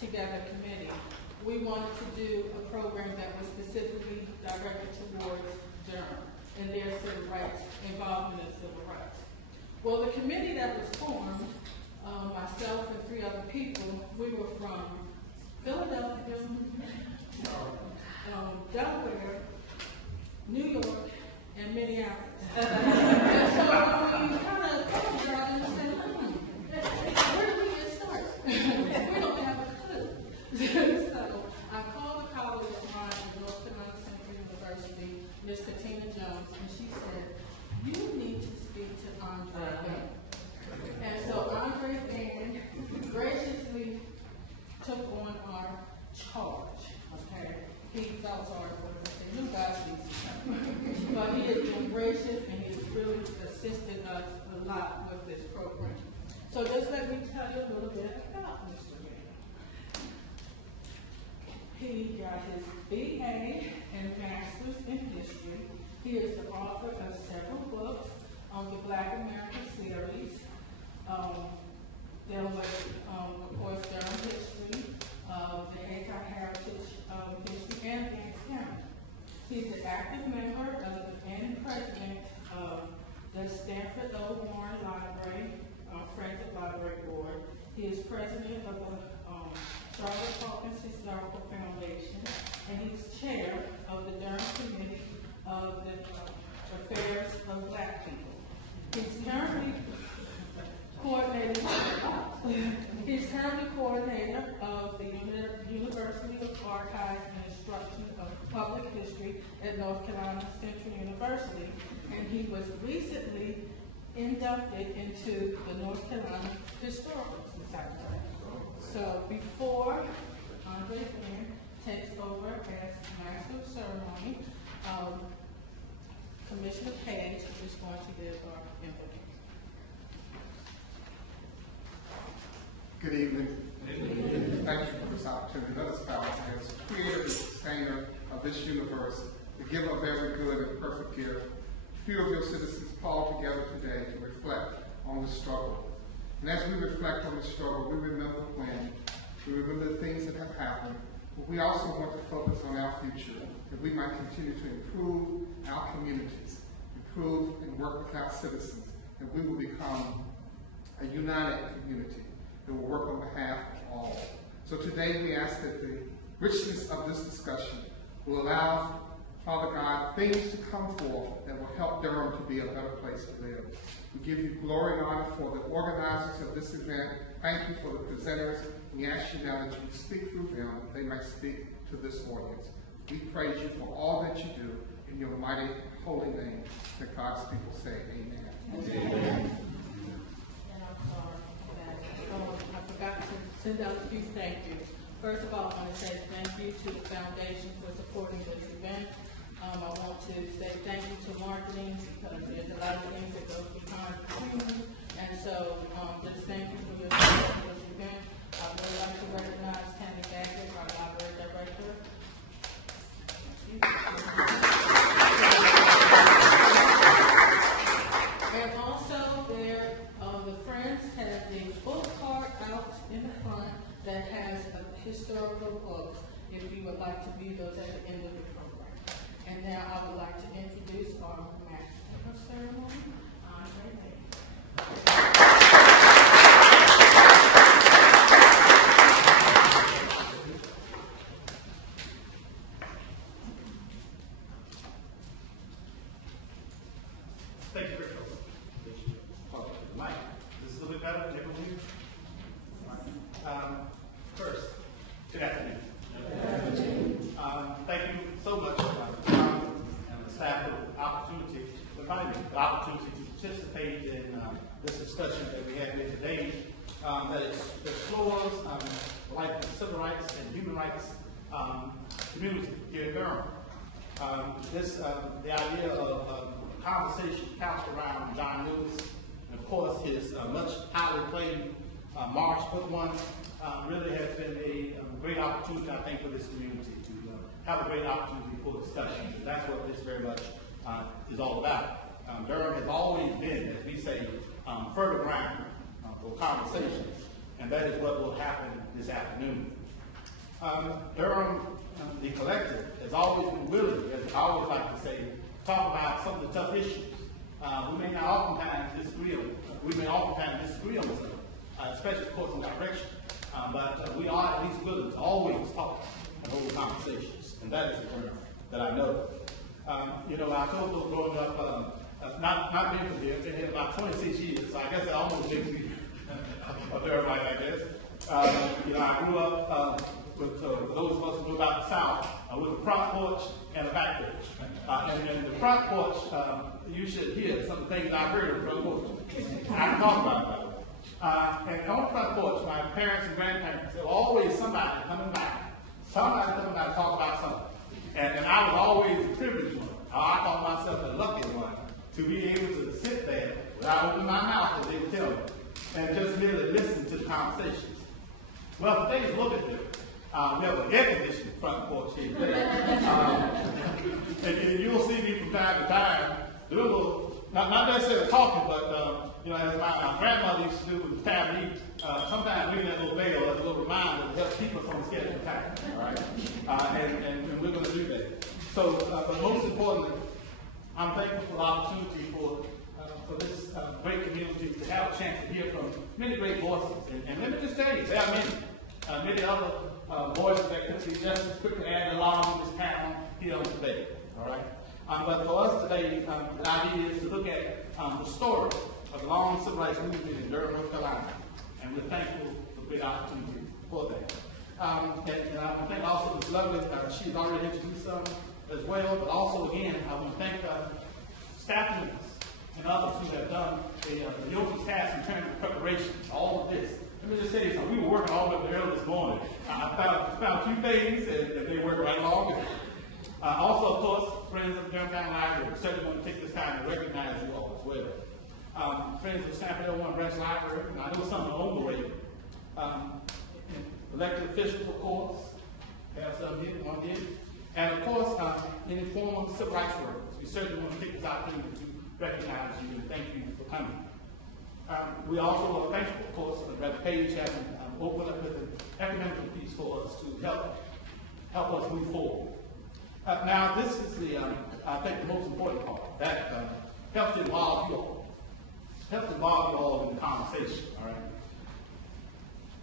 together committee, we wanted to do a program that was specifically directed towards Durham and their civil rights, involvement in civil rights. Well, the committee that was formed, myself and 3 other people, we were from Philadelphia, Delaware, New York, and Minneapolis. And so we kind of thought about it and said, where do we get started? We don't have a clue. So I called the college of mine at North Carolina Central University, Ms. Katina Jones, and she said, you need to speak to Andre Van. And so Andre Van graciously took on our charge. Okay, he felt sorry for us. I said, you guys need to. But he has been gracious and he's really assisted us a lot with this program. So just let me tell you a little bit about Mr. Van. He got his BA and Master's in History. He is the author of several books on the Black American series, dealing with, of course, Durham history, the anti-heritage history, and transparent. He's an active member and president of the Stanford O. Warren Library, Friends of Library Board. He is president of the Charlotte Hawkins Historical Foundation, and he's chair of the Durham Committee of the Affairs of Black People. He's currently coordinator of the University of Archives and Instruction of Public History at North Carolina Central University, and he was recently inducted into the North Carolina Historical Society. So before Andre Van takes over as Master of Ceremony, Commissioner Page is going to give our invocation. Good evening. Thank you for this opportunity. Let us bow our heads. Creator and sustainer of this universe, the giver of every good and perfect gift, few of your citizens called together today to reflect on the struggle. And as we reflect on the struggle, we remember when, we remember the things that have happened, but we also want to focus on our future, that we might continue to improve our communities, improve and work with our citizens, and we will become a united community that will work on behalf of all. So today we ask that the richness of this discussion will allow, Father God, things to come forth that will help Durham to be a better place to live. We give you glory and honor for the organizers of this event. Thank you for the presenters. We ask you now that you speak through them, that they might speak to this audience. We praise you for all that you do in your mighty, holy name. That God's people say amen. Amen. And I'm sorry that I forgot to send out a few thank yous. First of all, I want to say thank you to the foundation for supporting this event. I want to say thank you to marketing because there's a lot of things that go behind the scenes. And so just thank you for your support for this event. I would like to recognize Tammy Baggett, our library director. And also the Friends have the book card out in the front that has historical books if you would like to view those at the end of the program. And now I would like to introduce our Master of Ceremony, Andre Van. Thank you, Rick. Mike, this is a little bit better. First, good afternoon. Thank you so much, and the staff, for the opportunity to participate in this discussion that we have here today. That explores like civil rights and human rights community here in Durham. The idea of conversation couched around John Lewis, and of course his much highly acclaimed March Book One, really has been a great opportunity, I think, for this community to have a great opportunity for discussion. And that's what this very much is all about. Durham has always been, as we say, fertile ground for conversations, and that is what will happen this afternoon. Durham, the collective, has always been willing, as I always like to say, to talk about some of the tough issues. We may not oftentimes disagree on, some, especially, of course, in direction. But we are at least willing to always talk and hold conversations, and that is the term that I know. I told those growing up, not being from here, I've been here about 26 years, so I guess that almost makes me a Durhamite, I guess. I grew up with those of us who grew up out the South, with a front porch and a back porch. And the front porch, you should hear some of the things I've heard on the front porch. I can talk about that. And on the front porch, my parents and grandparents, there was always somebody coming by to talk about something. And I was always the privileged one. I call myself the lucky one to be able to sit there without opening my mouth, as they would tell me, and just merely listen to the conversations. Well, today is a little bit different. We have an air-conditioned front porch here today. And you'll see me from time to time do a little, not necessarily talking, but as my grandmother used to do when it was time to eat, sometimes ringing that little bell as a little reminder to help keep us on schedule time. All right? And we're going to do that. So, but most importantly, I'm thankful for the opportunity for this great community to have a chance to hear from many great voices. And let me just tell you, there are many other voices that could be just as quickly added along this panel here on today. All right? But for us today, the idea is to look at the story of the long civil rights movement in Durham, North Carolina. And we're thankful for the great opportunity for that. And I think also Ms. Lovely, she's already introduced some as well, but also again, I want to thank staff members and others who have done the yoga task in terms of preparation, all of this. Let me just say something. We were working all the way early this morning. I found a few things, and they worked right along. Also, of course, friends of the Durham County Library, we certainly want to take this time to recognize you all as well. Friends of Stanford L1 Branch Library, and I know some are on the way. Elected officials, of course, have some here, one here. And of course, any former civil rights workers, we certainly want to take this opportunity to recognize you and thank you for coming. We also are thankful, of course, for Brother Page having opened up with an ecumenical piece for us to help us move forward. Now, this is I think, the most important part, that helps to involve you all. Helps to involve you all in the conversation, all right?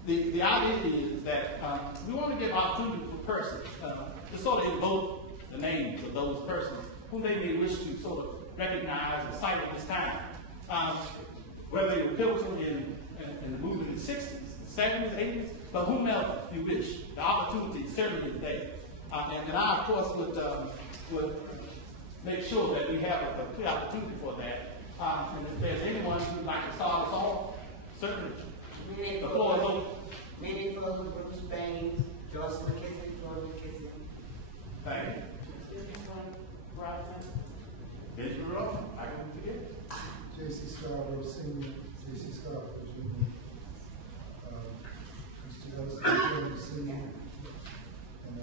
The idea is that we want to give opportunity for persons to sort of invoke the names of those persons whom they may wish to sort of recognize and cite at this time. Whether they were pivotal in the movement in the 60s, the 70s, 80s, but whomever you wish, the opportunity certainly is there. And I, of course, would make sure that we have a clear opportunity for that. And if there's anyone who'd like to start us off, certainly. The floor is open. Minnie Fuller, Bruce Baines, Joyce McKissick, George McKissick. Thank you. Benjamin Rowe, I can forget. J.C. Scarborough Sr., J.C. Scarborough Jr., Mr. Ellison Sr., and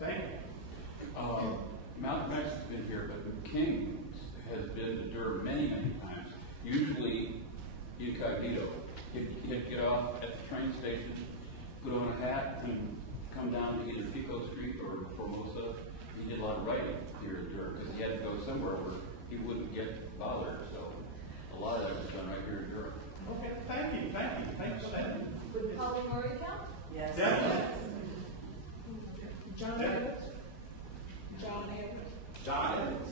Thank you. Malcolm X has been here, but King has been to Durham many, many times, usually incognito. He'd get off at the train station, put on a hat, and come down to either Pico Street or Formosa. He did a lot of writing here at Durham because he had to go somewhere where he wouldn't get bothered. So a lot of that was done right here in Durham. Okay, thank you for that. Would Polly Murray count? Yes. Definitely. John Edwards. John Edwards. John Evans.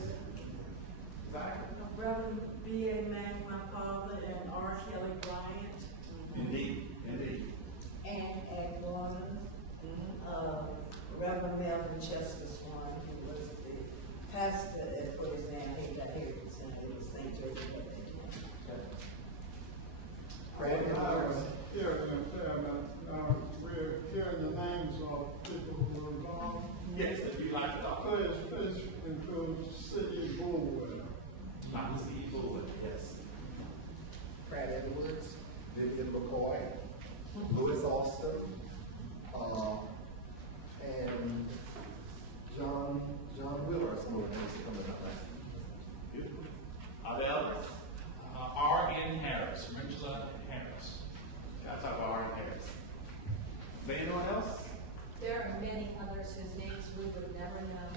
Exactly. Reverend B.A. Mack, my father, and R. Kelly Bryant. Indeed. And Ed Norman. Reverend Melvin Chester Swan, who was the pastor at what his name, he got here at St. Joseph at that time. Fred Myers. We're hearing the names of people who were involved. Yes, if you'd like to talk. This includes City Bullwell. Not to see Bullwood, yes. Pratt Edwards, Vivian McCoy, Louis Austin, and John Wheeler is coming up last. Beautiful. Are there others? R.N. Harris, Richla Harris. I'll talk about R.N. Harris. Is there anyone else? his needs, we would never know.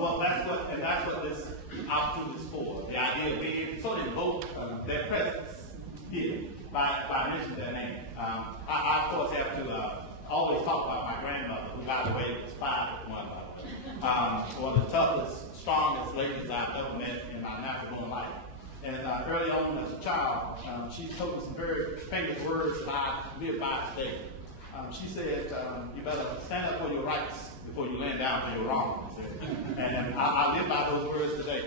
Well, that's what this opportunity is for. The idea of being able to sort of invoke their presence here by mentioning their name. I of course have to always talk about my grandmother, who by the way was 5'1", one of the toughest, strongest ladies I've ever met in my natural life. And early on as a child, she told me some very famous words that I live by today. She said, you better stand up for your rights before you land down for your wrongs. And I live by those words today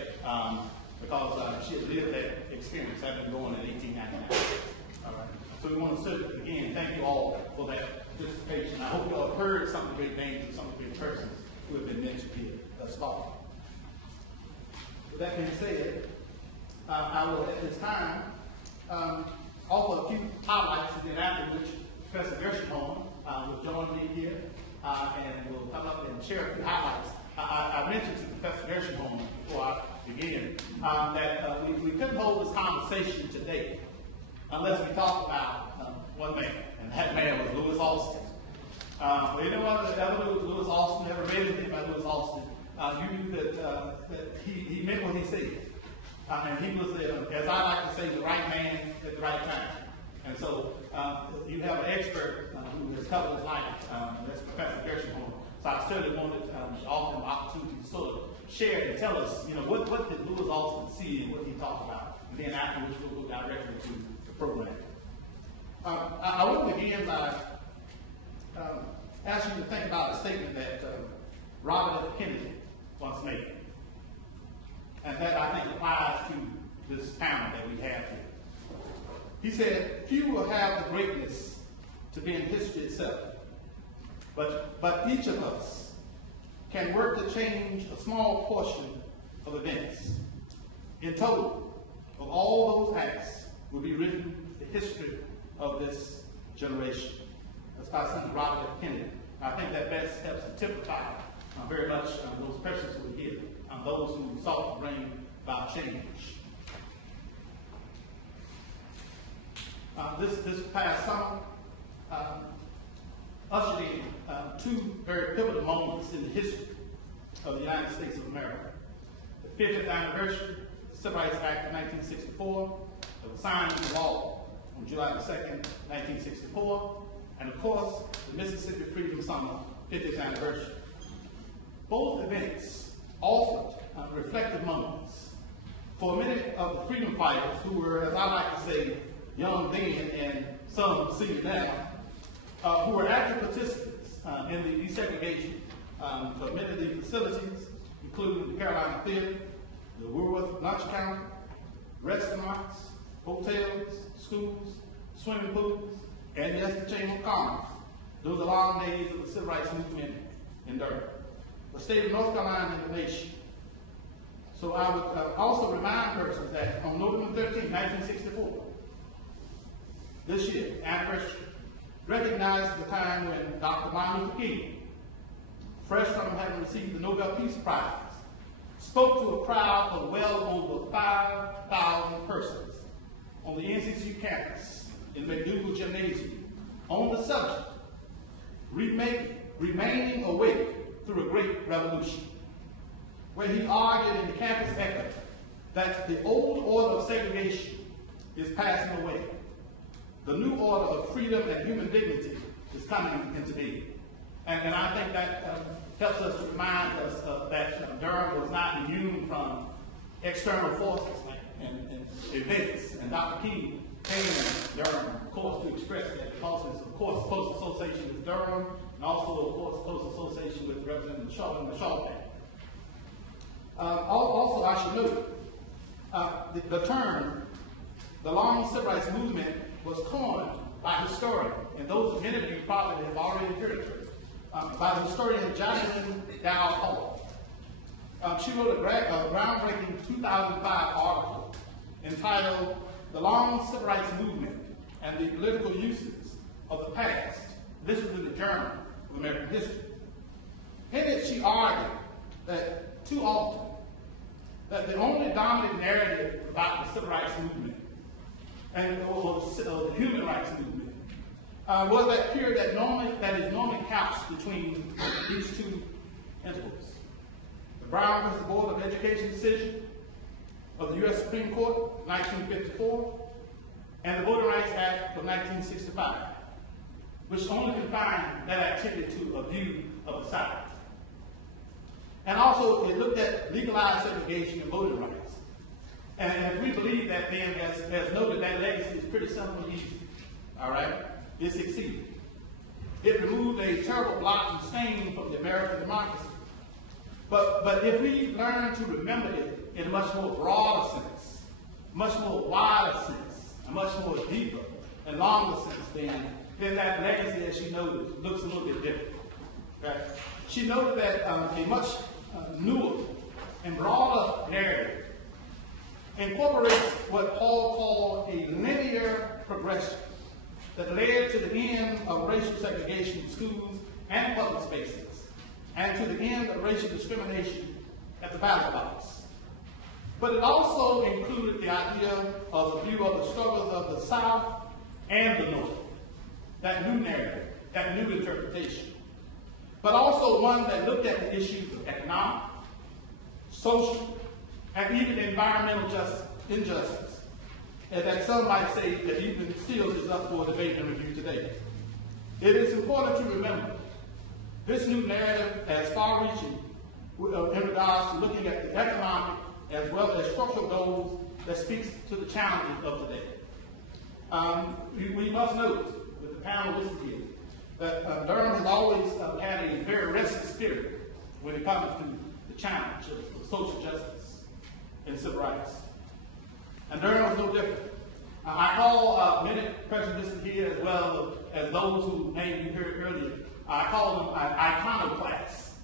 because she had lived that experience. I've been going in 1899. All right. So we want to say again, thank you all for that participation. I hope you all have heard some of the great names of some of the great persons who have been mentioned here thus far. With that being said, I will at this time offer a few highlights, and then after which Professor Gershon will join me here and will come up and share a few highlights. I mentioned to Professor Gershon before I begin that we couldn't hold this conversation today unless we talked about one man, and that man was Louis Austin. For anyone that ever knew Louis Austin, never read anything about Louis Austin, you knew that he meant what he said. And he was, as I like to say, the right man at the right time. And so you have an expert who has covered his life, that's Professor Gershon. So I certainly wanted to offer him an opportunity to sort of share and tell us, what did Louis Austin see and what he talked about. And then afterwards we'll go directly to the program. I want to begin by asking you to think about a statement that Robert F. Kennedy once made. And that I think applies to this panel that we have here. He said, few will have the greatness to be in history itself, but each of us can work to change a small portion of events. In total, of all those acts will be written the history of this generation. That's by Senator Robert F. Kennedy. I think that best helps to typify very much those persons who are here, those who sought to bring about change. This past summer ushered in two very pivotal moments in the history of the United States of America. The 50th anniversary of the Civil Rights Act of 1964, that was signed into law on July the 2nd, 1964, and of course, the Mississippi Freedom Summer 50th anniversary. Both events offered reflective moments for many of the freedom fighters who were, as I like to say, young then and some senior now, who were active participants in the desegregation for many of the facilities, including the Carolina Theater, the Woolworth Lunch Counter, restaurants, hotels, schools, swimming pools, and yes, the Chamber of Commerce. Those are long days of the civil rights movement in Durham, the state of North Carolina and the nation. So I would also remind persons that on November 13, 1964, this year, anniversary, recognizes the time when Dr. Martin Luther King, fresh from having received the Nobel Peace Prize, spoke to a crowd of well over 5,000 persons on the NCCU campus in McDougal Gymnasium on the subject, remaining awake through a great revolution, where he argued in the campus echo that the old order of segregation is passing away. The new order of freedom and human dignity is coming into being. And I think that helps us to remind us that Durham was not immune from external forces and events. And Dr. King came to Durham, of course, to express that because it's, of course, close association with Durham, and also, of course, close association with Representative Shaw and the Shaw family. Also, I should note the term, the long civil rights movement, was coined by historian, and those many of you probably have already heard by the historian Jacqueline Dow Hall. She wrote a groundbreaking 2005 article entitled "The Long Civil Rights Movement and the Political Uses of the Past." This was in the Journal of American History. In it, she argued that too often that the only dominant narrative about the civil rights movement and or the human rights movement was that period that is normally couched between these two intervals. The Brown v. Board of Education decision of the U.S. Supreme Court, 1954, and the Voting Rights Act of 1965, which only confined that activity to a view of the South. And also, it looked at legalized segregation and voting rights. And if we believe that, then, as noted, that legacy is pretty simple and easy. All right? It succeeded. It removed a terrible blot and stain from the American democracy. But if we learn to remember it in a much more broader sense, much more wider sense, a much more deeper and longer sense, then that legacy, as she noted, looks a little bit different. Okay? She noted that a much newer and broader narrative incorporates what Paul called a linear progression that led to the end of racial segregation in schools and public spaces, and to the end of racial discrimination at the ballot box. But it also included the idea of a view of the struggles of the South and the North, that new narrative, that new interpretation, but also one that looked at the issues of economic, social, and even environmental injustice, and that some might say that even still is up for debate and review today. It is important to remember this new narrative as far-reaching in regards to looking at the economic as well as structural goals that speaks to the challenges of today. We must note, with the panelists here, that Durham has always had a very restless spirit when it comes to the challenge of social justice and civil rights. And Durham is no different. I call many prejudices here, as well as those who maybe you heard earlier, I call them iconoclasts,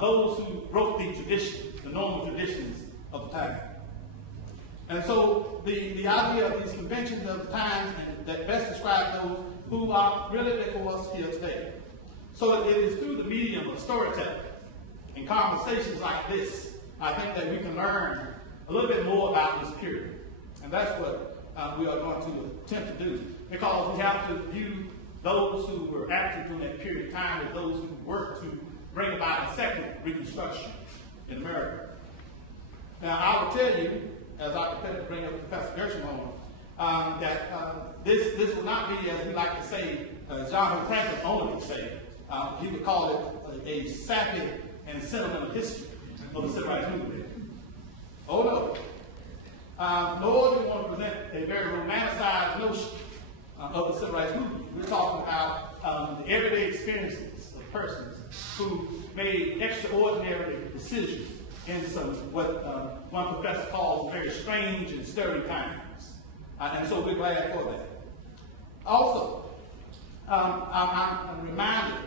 those who broke the tradition, the normal traditions of the time. And so the idea of these conventions of the times that best describe those who are really before us here today. So it is through the medium of storytelling and conversations like this, I think that we can learn a little bit more about this period. And that's what we are going to attempt to do, because we have to view those who were active during that period of time as those who worked to bring about a second Reconstruction in America. Now, I will tell you, as I prepare to bring up Professor Gershon, that this will not be, as we like to say, John Franklin only would say, he would call it a sappy and sentimental history of the civil rights movement. Oh no. Nor do we want to present a very romanticized notion of the civil rights movement. We're talking about the everyday experiences of persons who made extraordinary decisions in some what one professor calls very strange and stirring times. And so we're glad for that. Also, I'm reminded,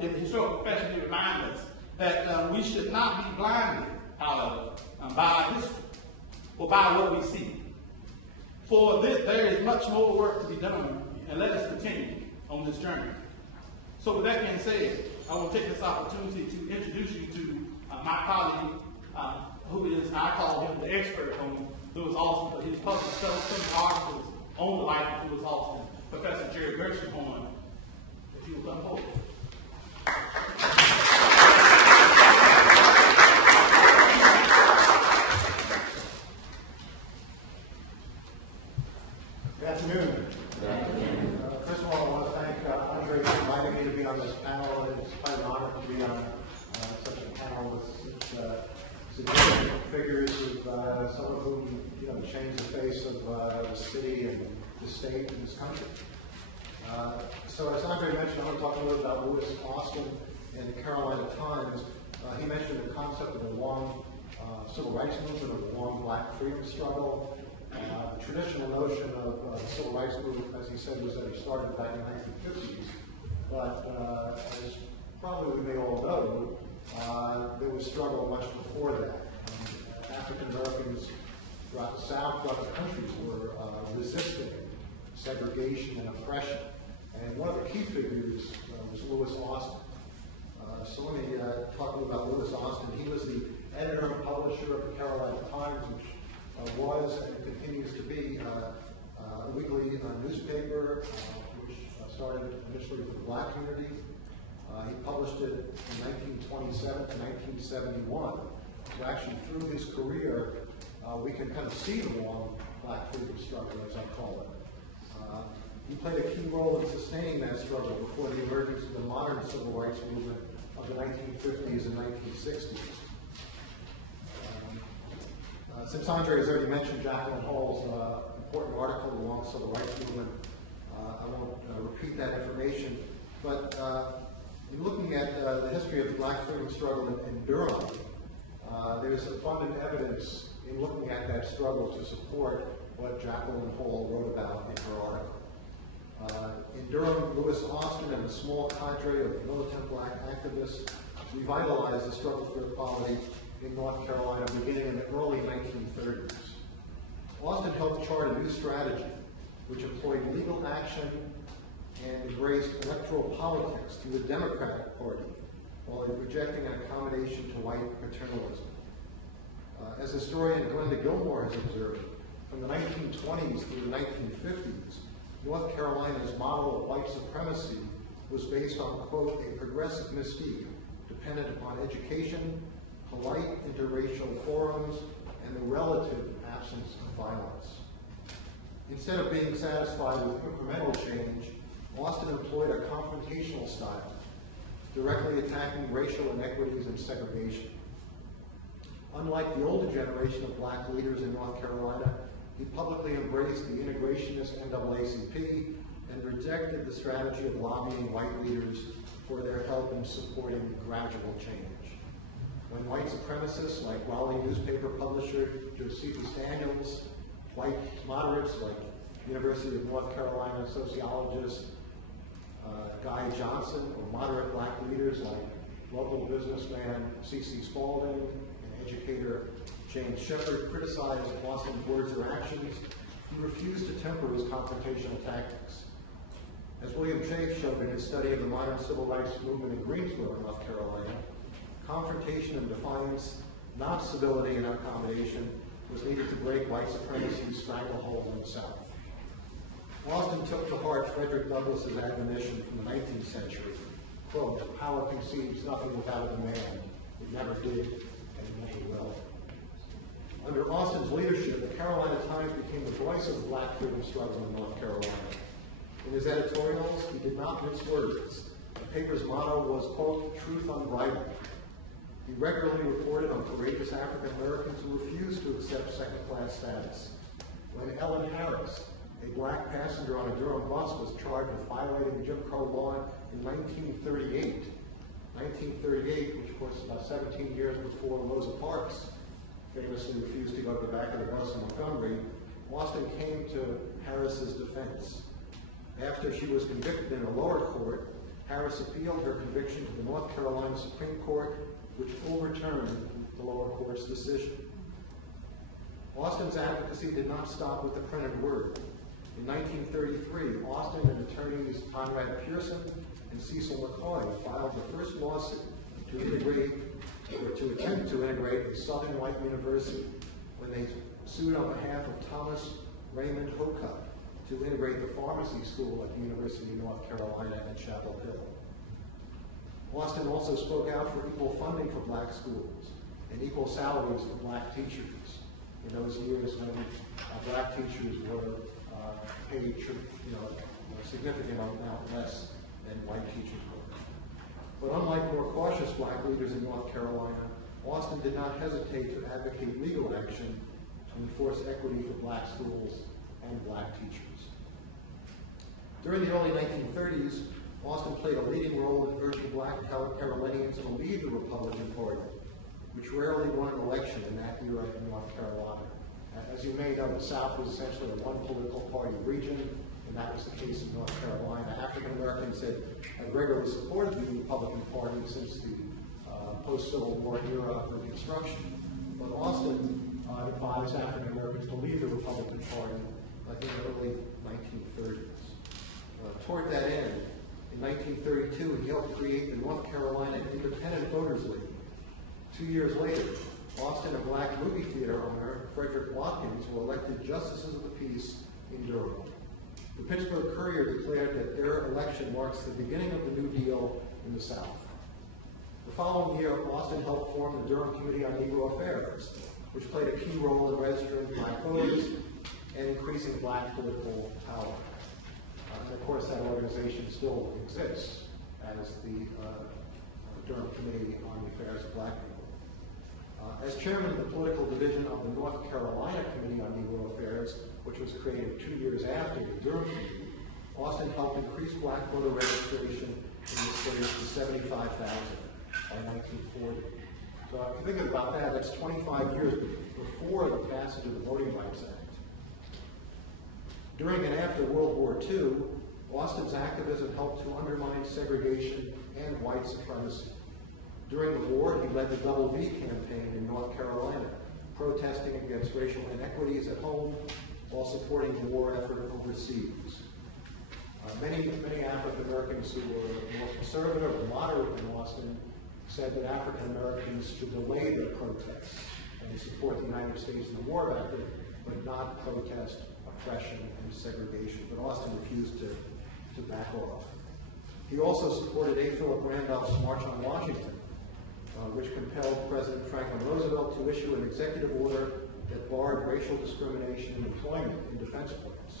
in the historical profession, they remind us that we should not be blinded, however, by history or by what we see. For this, there is much more work to be done, and let us continue on this journey. So with that being said, I want to take this opportunity to introduce you to my colleague, who is, I call him the expert on Lewis Austin, but he's published several articles on the life of Lewis Austin, Professor Jerry Gershon, if you will come forward. Good afternoon. First of all, I want to thank Andre for inviting me to be on this panel. It's quite an honor to be on such a panel with such significant figures, of some of whom changed the face of the city and the state and this country. So as Andre mentioned, I want to talk a little about Lewis Austin and the Carolina Times. He mentioned the concept of a long civil rights movement, of a long black freedom struggle. The traditional notion of the civil rights movement, as he said, was that it started back in the 1950s. But as probably we may all know, there was struggle much before that. African Americans throughout the South, throughout the country, were resisting segregation and oppression. And one of the key figures was Lewis Austin. So let me talk a little about Lewis Austin. He was the editor and publisher of the Carolina Times, which was and continues to be a weekly newspaper which started initially for the black community. He published it in 1927 to 1971. So actually through his career, we can kind of see the long black freedom struggle, as I call it. He played a key role in sustaining that struggle before the emergence of the modern civil rights movement of the 1950s and 1960s. Since Andre has already mentioned Jacqueline Hall's important article in the long civil rights movement, I won't repeat that information, but in looking at the history of the black freedom struggle in Durham, there's abundant evidence in looking at that struggle to support what Jacqueline Hall wrote about in her article. In Durham, Lewis Austin and a small cadre of militant black activists revitalized the struggle for equality in North Carolina beginning in the early 1930s. Austin helped chart a new strategy which employed legal action and embraced electoral politics through the Democratic Party while rejecting an accommodation to white paternalism. As historian Glenda Gilmore has observed, from the 1920s through the 1950s, North Carolina's model of white supremacy was based on, quote, a progressive mystique dependent upon education, polite interracial forums, and the relative absence of violence. Instead of being satisfied with incremental change, Austin employed a confrontational style, directly attacking racial inequities and segregation. Unlike the older generation of black leaders in North Carolina, he publicly embraced the integrationist NAACP and rejected the strategy of lobbying white leaders for their help in supporting gradual change. When white supremacists like Raleigh newspaper publisher Josephus Daniels, white moderates like University of North Carolina sociologist Guy Johnson, or moderate black leaders like local businessman C.C. Spaulding and educator James Shepard criticized Austin's words or actions, he refused to temper his confrontational tactics. As William Chafe showed in his study of the modern civil rights movement in Greensboro, North Carolina, confrontation and defiance, not civility and accommodation, was needed to break white supremacy's stranglehold in the South. Austin took to heart Frederick Douglass's admonition from the 19th century, quote, power conceives nothing without a demand. It never did, and it never will. Under Austin's leadership, the Carolina Times became the voice of the black freedom struggle in North Carolina. In his editorials, he did not mince words. The paper's motto was, quote, truth unbridled. He regularly reported on courageous African Americans who refused to accept second-class status. When Ellen Harris, a black passenger on a Durham bus, was charged with violating Jim Crow law in 1938, which of course is about 17 years before Rosa Parks famously refused to go to the back of the bus in Montgomery, Austin came to Harris's defense. After she was convicted in a lower court, Harris appealed her conviction to the North Carolina Supreme Court, which overturned the lower court's decision. Austin's advocacy did not stop with the printed word. In 1933, Austin and attorneys Conrad Pearson and Cecil McCoy filed the first lawsuit to attempt to integrate a Southern white university when they sued on behalf of Thomas Raymond Hocutt to integrate the pharmacy school at the University of North Carolina at Chapel Hill. Austin also spoke out for equal funding for black schools and equal salaries for black teachers in those years when black teachers were paid a significant amount less than white teachers were. But unlike more cautious black leaders in North Carolina, Austin did not hesitate to advocate legal action to enforce equity for black schools and black teachers. During the early 1930s, Austin played a leading role in urging black Carolinians to leave the Republican Party, which rarely won an election in that era in North Carolina. As you may know, the South was essentially a one political party region, and that was the case in North Carolina. African Americans had regularly supported the Republican Party since the post-Civil War era of Reconstruction. But Austin advised African Americans to leave the Republican Party in the early 1930s. Toward that end, in 1932, he helped create the North Carolina Independent Voters League. 2 years later, Austin and black movie theater owner Frederick Watkins were elected Justices of the Peace in Durham. The Pittsburgh Courier declared that their election marks the beginning of the New Deal in the South. The following year, Austin helped form the Durham Committee on Negro Affairs, which played a key role in registering black voters and increasing black political power. And of course, that organization still exists as the Durham Committee on the Affairs of Black People. As chairman of the political division of the North Carolina Committee on Negro Affairs, which was created 2 years after the Durham Committee, Austin helped increase black voter registration in the state to 75,000 by 1940. So if you think about that, that's 25 years before the passage of the Voting Rights Act. During and after World War II, Austin's activism helped to undermine segregation and white supremacy. During the war, he led the Double V campaign in North Carolina, protesting against racial inequities at home while supporting the war effort overseas. Many African Americans who were more conservative or moderate in Austin said that African Americans should delay their protests and support the United States in the war effort, but not protest oppression and segregation. But Austin refused to back off. He also supported A. Philip Randolph's March on Washington, which compelled President Franklin Roosevelt to issue an executive order that barred racial discrimination in employment in defense plans.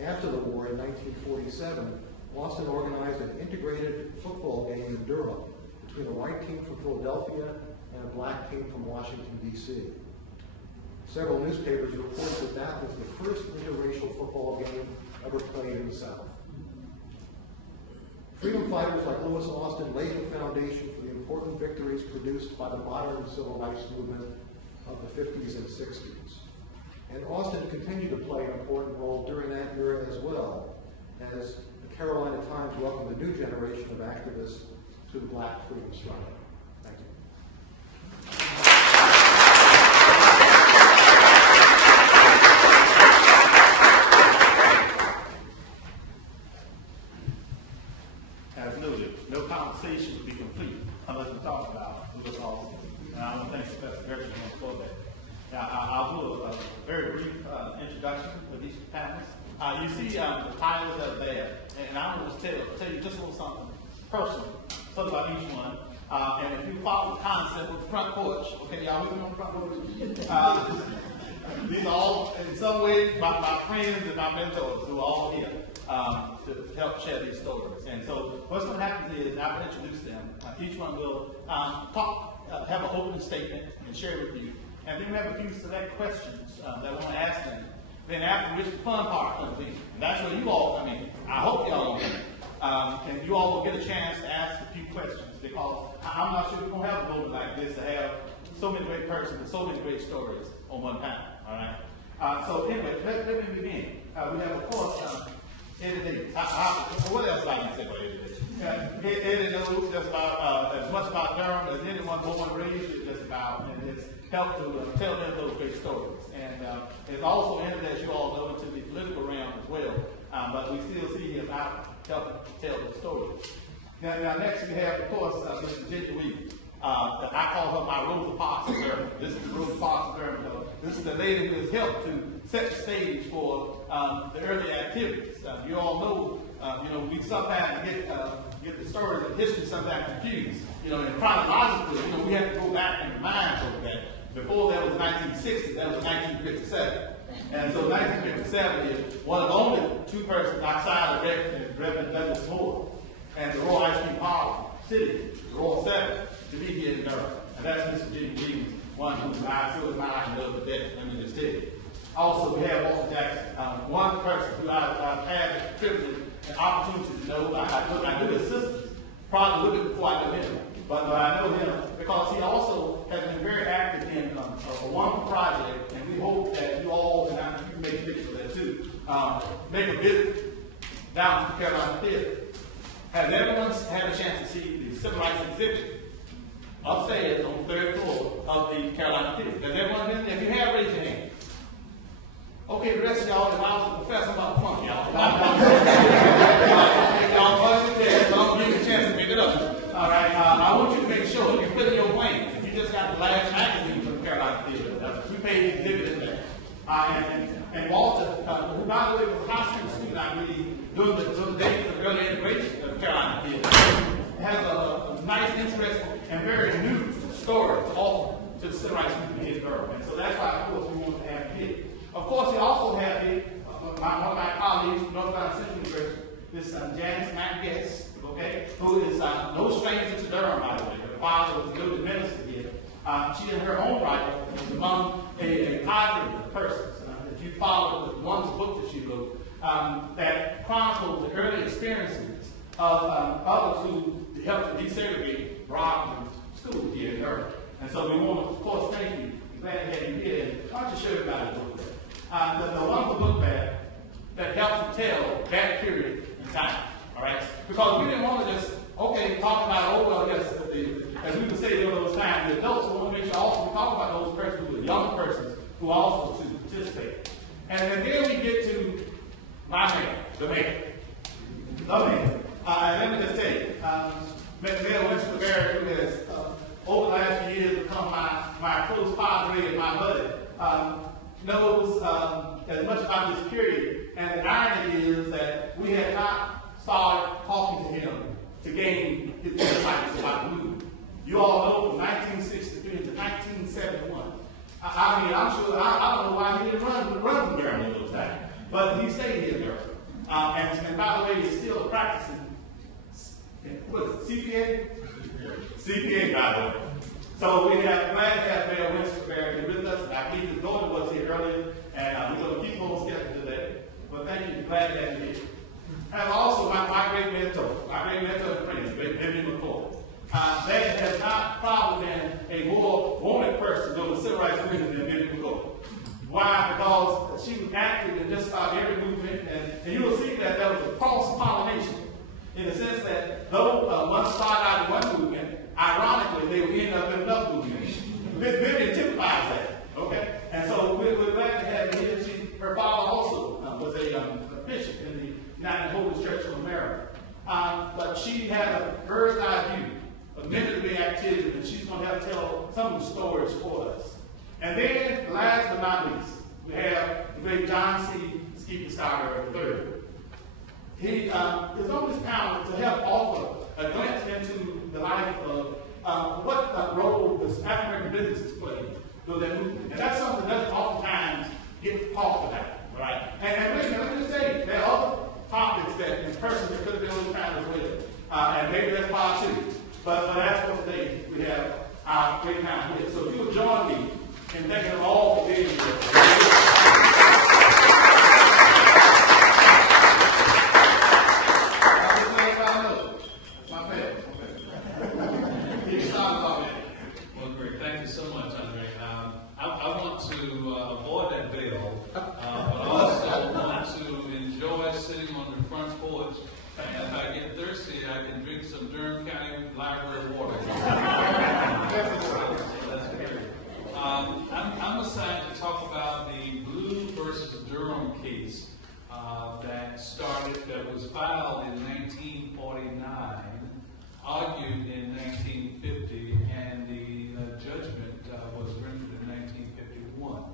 After the war, in 1947, Austin organized an integrated football game in Durham between a white team from Philadelphia and a black team from Washington, D.C. Several newspapers reported that that was the first interracial football game ever played in the South. Freedom fighters like Lewis Austin laid the foundation for the important victories produced by the modern civil rights movement of the 50s and 60s. And Austin continued to play an important role during that era as well, as the Carolina Times welcomed a new generation of activists to the Black freedom struggle. Thank you. As noted, no conversation would be complete unless we talk about Lewis Austin. And I want to thank Professor Gershon for that. Now, I'll do a very brief introduction of each panelist. You see the titles that are there, and I want to tell you just a little something personal, something about each one. And if you follow the concept of the front porch, okay, y'all with me on the front porch? These are all, in some way, my friends and my mentors who are all here to help share these stories. And so what's going to happen is I will introduce them. Each one will have an opening statement and share with you. And then we have a few select questions that we want to ask them. Then after which the fun part comes in. And that's where you all come in. I hope y'all will come in. And you all will get a chance to ask a few questions, because I'm not sure we're going to have a moment like this to have so many great persons and so many great stories on one panel. All right. So anyway, let me begin. We have, of course, Eddie Davis. What else I can say about Eddie Davis? Eddie knows just about as much about Durham as anyone born and raised just about, and it's helped to tell them those great stories. And it's also entered, as you all know, into the political realm as well. But we still see him out helping to tell the stories. Now next we have, of course, Miss Virginia Weaver. I call her my Rosa Parks of Durham. This is Rosa Parks of Durham. This is the lady who has helped to set the stage for the early activities. You all know, we sometimes get the stories of history sometimes confused. In chronologically, we have to go back and remind folks that before that was 1960, that was 1957. And so 1957 is one of the only two persons outside of Reverend Douglas Moore and the Royal Ice Cream Parlor City, the Royal Seven, to be here in Durham. And that's Mr. Jimmy Williams, one who I so admire and love to death. Let me just tell you. Also, we have Walter Jackson, one person who I've had the privilege and opportunity to know. I knew his sisters probably a little bit before I knew him. But I know him because he also has been very active in a wonderful project, and we hope that you all, and you can make a picture of that too, make a visit down to the Carolina Theater. Has everyone had a chance to see the Civil Rights exhibit upstairs on the third floor of the Carolina Theater? Has everyone been there? If you have, raise your hand. Okay, the rest of y'all, if I was a professor, I'm about to funk y'all. Y'all punch your chest, so I'm going to give you a chance to pick it up. All right, I want you to make sure you fill in your blanks. If you just got the last magazine from the Carolina Theater, that's a 2-page exhibit in there. And Walter, who by the way was a high school student nice, interesting, and very new story to offer to the civil rights movement here in Durham. And so that's why, of course, we wanted to have him here. Of course, we also have here one of my colleagues from North Carolina Central University, this Janice McGuess, okay, who is no stranger to Durham, by the way. Her father was a village minister here. She, in her own right, was among a cadre of persons. If you follow the one book that she wrote, that chronicles the early experiences of others who helped to desegregate Brockton School here in Durham. And so we want to, of course, thank you. We're glad to have you here. And why don't you show everybody the book bag? The wonderful book bag that helps to tell that period in time. All right? Because we didn't want to just, okay, talk about, oh, well, yes, as we would say during those times, the adults, we want to make sure also we talk about those persons who are young persons who also to participate. And then we get to my man, the man. Let me just tell you, Mayor Winston Barrett, who has, over the last few years, become my close padre and my buddy, knows as much about this period. And the irony is that we had not started talking to him to gain his insights about the movement. You all know from 1963 to 1971. I mean, I'm sure, I don't know why he didn't run from Durham in those times. But he stayed here in Durham. And by the way, he's still practicing, what is it, CPA? CPA, by the way. So we have glad to have Mayor Winston Barrett here with us. I believe his daughter was here earlier, and we're going to keep on schedule today. But thank you, glad to have you here. And also my great mentor and friend, Vivian McCoy. That has not probably been a more wanted person than the civil rights movement than Vivian McCoy. Why? Because she was active in just about every movement, and you will see that there was a cross-pollination in the sense that though one started out in one movement, ironically, they would end up in another movement. Vivian typifies that, okay? And so we're glad to have her here. Her father also was a bishop in the United Holy Church of Mayoral. But she had a bird's eye view of ministry activity, and she's going to have to tell some of the stories for us. And then, last but not least, we have the great John C. Skeeter III. He is on this panel to help offer a glimpse into the life of what role the African businesses played through that movement. And that's something that doesn't oftentimes get talked about, right? And wait a minute, let me just say, there are other topics that in person that could have been on this panel as well. And maybe that's part two. But that's for today. We have our great panel here. So if you'll join me in thanking them all for being here. I'm assigned to talk about the Blue versus Durham case that was filed in 1949, argued in 1950, and the judgment was rendered in 1951.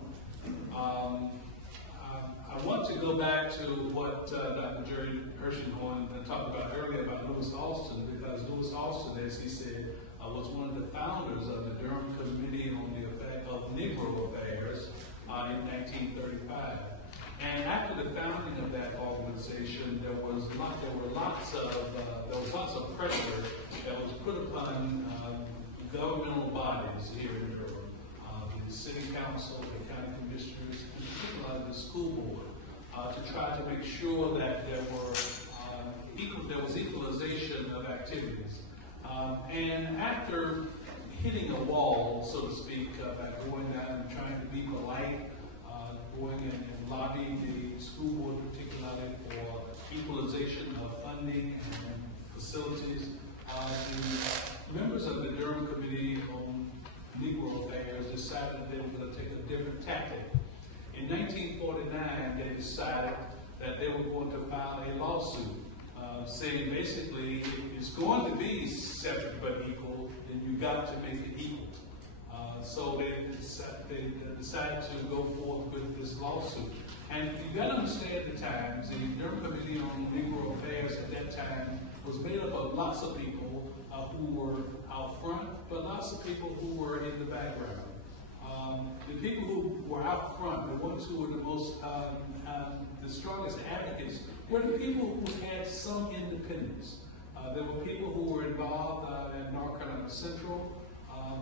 I want to go back to what Dr. Jerry Hershenhorn talked about earlier about Lewis Alston, because Lewis Alston, as he said, was one of the founders of the Durham Committee on the Effect of Negro Affairs in 1935. And after the founding of that organization, there was lots of pressure that was put upon governmental bodies here in Durham, the city council, the county commissioners, and particularly the school board, to try to make sure that there was equalization of activities. And after hitting a wall, so to speak, by going down and trying to be polite, going and lobbying the school board particularly for equalization of funding and facilities, the members of the Durham Committee on Negro Affairs decided they were going to take a different tactic. In 1949, they decided that they were going to file a lawsuit saying basically, if it's going to be separate but equal, then you got to make it equal. So they decided to go forth with this lawsuit. And you got to understand the times, the Durham Committee on Negro Affairs at that time was made up of lots of people who who were out front, but lots of people who were in the background. The people who were out front, the ones who were the most, the strongest advocates, were the people who had some independence. There were people who were involved at North Carolina Central,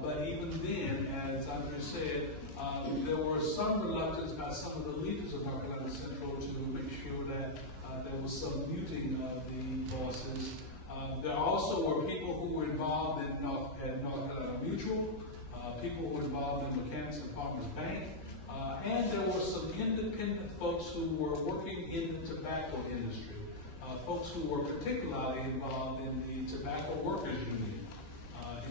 but even then, as Andre said, there were some reluctance by some of the leaders of North Carolina Central to make sure that there was some muting of the voices. There also were people who were involved in North Carolina Mutual, people who were involved in Mechanics and Farmers Bank, and there were some independent folks who were working in the tobacco industry, folks who were particularly involved in the Tobacco Workers Union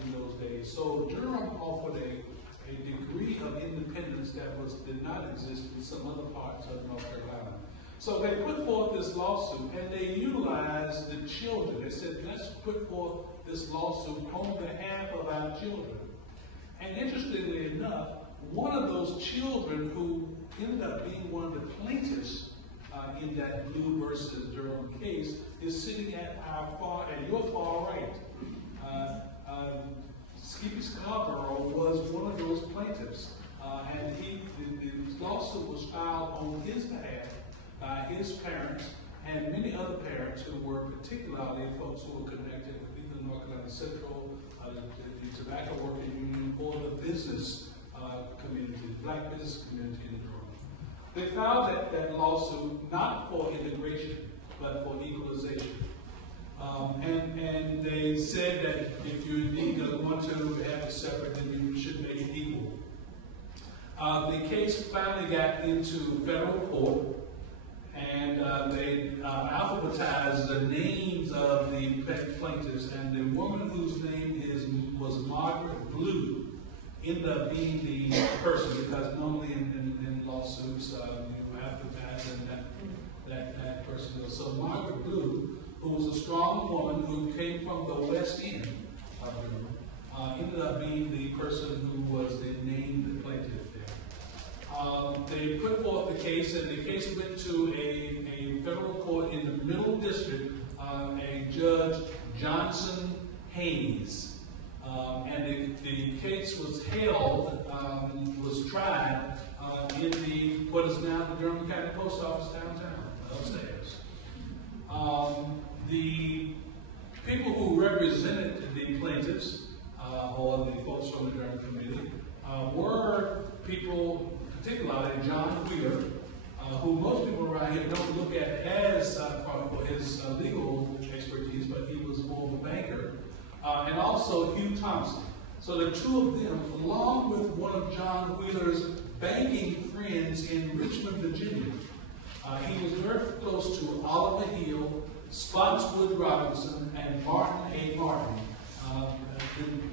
in those days. So Durham offered a degree of independence that did not exist in some other parts of North Carolina. So they put forth this lawsuit, and they utilized the children. They said, let's put forth this lawsuit on behalf of our children. And interestingly enough, one of those children who ended up being one of the plaintiffs in that Blue versus Durham case is sitting at your far right. Skippy Scarborough was one of those plaintiffs, and the lawsuit was filed on his behalf by his parents and many other parents who were particularly folks who were connected with either North Carolina Central, the Tobacco Workers Union, or the business community, the black business community in Durham. They filed that lawsuit not for integration, but for equalization. And they said that if you indeed want to have it separate, then you should make it equal. The case finally got into federal court, and they alphabetized the names of the plaintiffs, and the woman whose name was Margaret Blue ended up being the person, because normally in lawsuits you alphabetize that person. So Margaret Blue, who was a strong woman who came from the West End of Durham, ended up being the person who was named plaintiff there. They put forth the case, and the case went to a federal court in the Middle District, a Judge Johnson Hayes. And the case was held, was tried in what is now the Durham County Post Office downtown, upstairs. The people who represented the plaintiffs, or the folks from the Durham committee, were people, particularly John Wheeler, who most people around here don't look at as for his legal expertise, but he was more of a banker, and also Hugh Thompson. So the two of them, along with one of John Wheeler's banking friends in Richmond, Virginia. He was very close to Oliver Hill, Spotswood Robinson, and Martin A. Martin.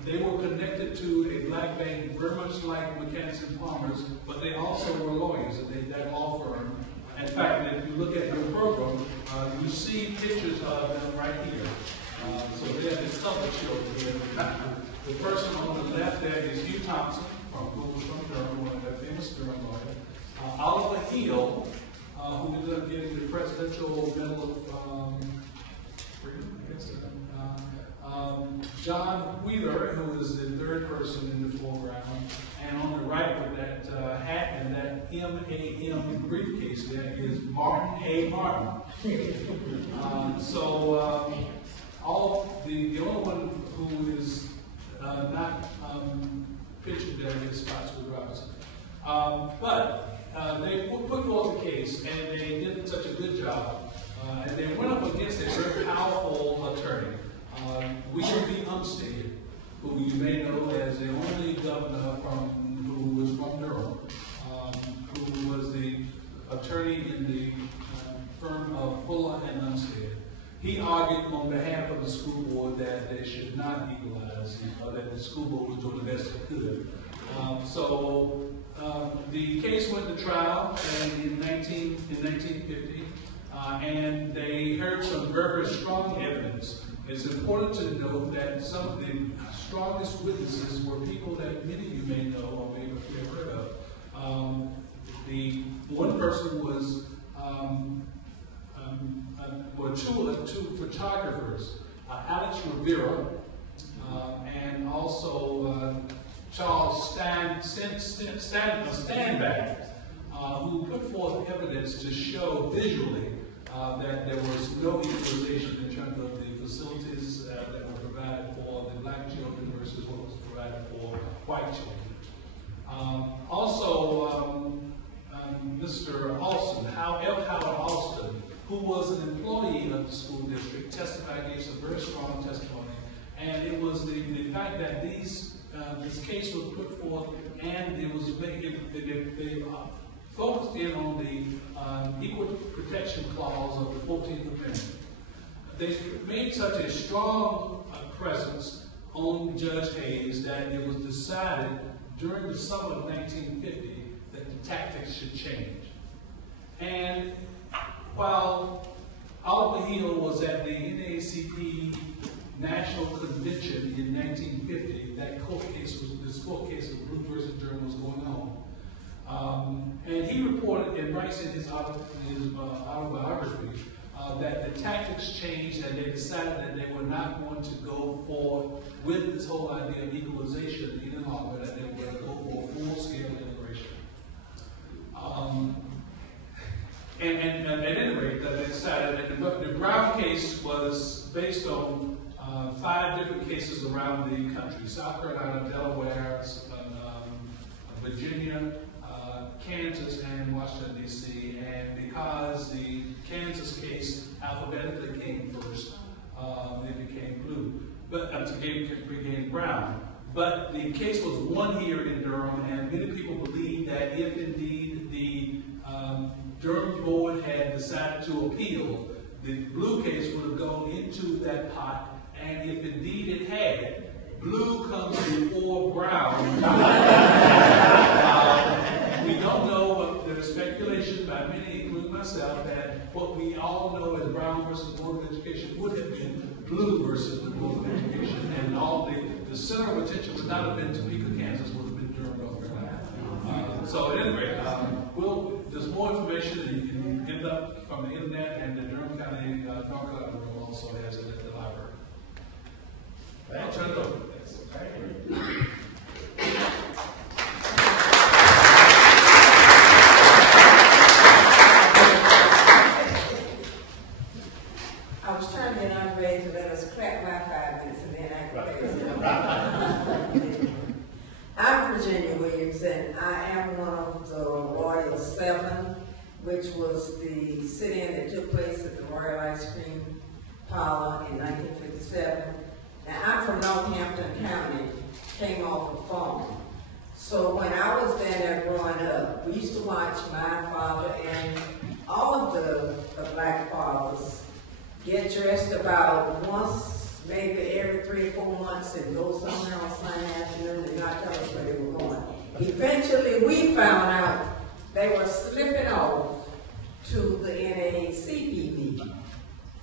They were connected to a black bank very much like Mechanics and Farmers, but they also were lawyers at that law firm. In fact, if you look at your program, you see pictures of them right here. So they're the cover children here. The person on the left there is Hugh Thompson, who was from Durham, one of the famous Durham lawyers. Oliver Hill, who ended up getting the Presidential Medal of Freedom, I guess. John Wheeler, who is the third person in the foreground, and on the right with that hat and that M.A.M. briefcase there is Martin A. Martin. The only one who is not pictured there is Spotswood Robinson. But they put forth the case, and they did such a good job. And they went up against a very powerful attorney, William B. Umstead, who you may know as the only governor who was from Durham, who was the attorney in the firm of Fuller and Umstead. He argued on behalf of the school board that they should not equalize, or that the school board was doing the best it could. The case went to trial in 1950, and they heard some very, very strong evidence. It's important to note that some of the strongest witnesses were people that many of you may know or may have heard of. The one person was two photographers, Alex Rivera, Standbags, who put forth evidence to show visually that there was no equalization in terms of the facilities that were provided for the black children versus what was provided for white children. Also, Mr. Alston, Howard Alston, who was an employee of the school district, testified, gave some very strong testimony, and it was the fact that this case was put forth, and it was they focused in on the Equal Protection Clause of the 14th Amendment. They made such a strong presence on Judge Hayes that it was decided during the summer of 1950 that the tactics should change. And while Oliver Hill was at the NAACP National Convention in 1950, this court case of Blue versus Durham was going on. And he reported and writes in his autobiography that the tactics changed and they decided that they were not going to go forward with this whole idea of equalization any longer, that they were going to go for full-scale integration. And at any rate, they decided that the Brown case was based on 5 different cases around the country: South Carolina, Delaware, Virginia, Kansas, and Washington, D.C. And because the Kansas case alphabetically came first, it became blue. But it became brown. But the case was won here in Durham, and many people believe that if indeed the Durham board had decided to appeal, the blue case would have gone into that pot, and if indeed it had, blue comes before brown. We don't know, but there's speculation by many, including myself, that what we all know as Brown versus Board of Education would have been blue versus the Board of Education, and all the center of attention would not have been Topeka, Kansas, would have been Durham, North Carolina. So at any rate, there's more information, and you can end up from the internet, and the Durham County, North Carolina Bureau also has it at the library. I'll turn it over. I was trying to get Andre to let us clap my 5 minutes and then I could I'm Virginia Williams, and I am one of the Royal 7, which was the sit-in that took place at the Royal Ice Cream Parlor in 1957. Now, I'm from Northampton County, came off a farm. So when I was down there growing up, we used to watch my father and all of the black fathers get dressed about once, maybe every 3 or 4 months, and go somewhere on Sunday afternoon and not tell us where they were going. Eventually, we found out they were slipping off to the NAACP.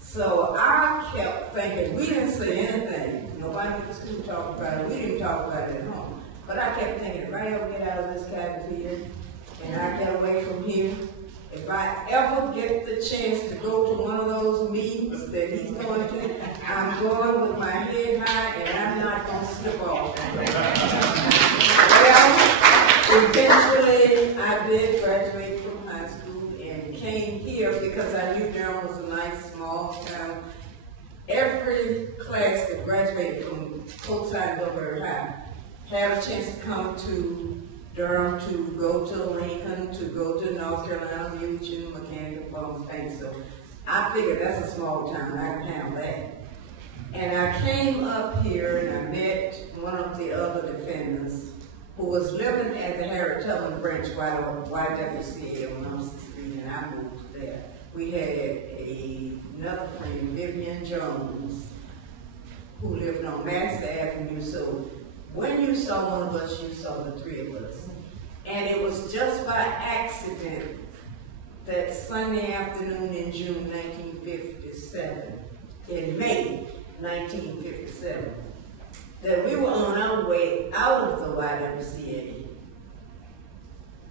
So I kept thinking, we didn't say anything. Nobody at the school talked about it. We didn't talk about it at home. But I kept thinking, if I ever get out of this cafeteria and I get away from here, if I ever get the chance to go to one of those meetings that he's going to, I'm going with my head high and I'm not going to slip off. Well, eventually I did graduate from high school and came here because I knew Durham was a nice small town. Every class that graduated from Coatside Gilbert High had a chance to come to Durham, to go to Lincoln, to go to North Carolina, Mutual, Mechanical, Plums, Bank. So I figured that's a small town, I can handle that. And I came up here and I met one of the other defendants who was living at the Harriet Tubman branch YWCA on Humphreys Street, and I moved there. We had another friend, Vivian Jones, who lived on Mass Avenue. So when you saw one of us, you saw the 3 of us. And it was just by accident that Sunday afternoon in June 1957, in May 1957, that we were on our way out of the YWCA.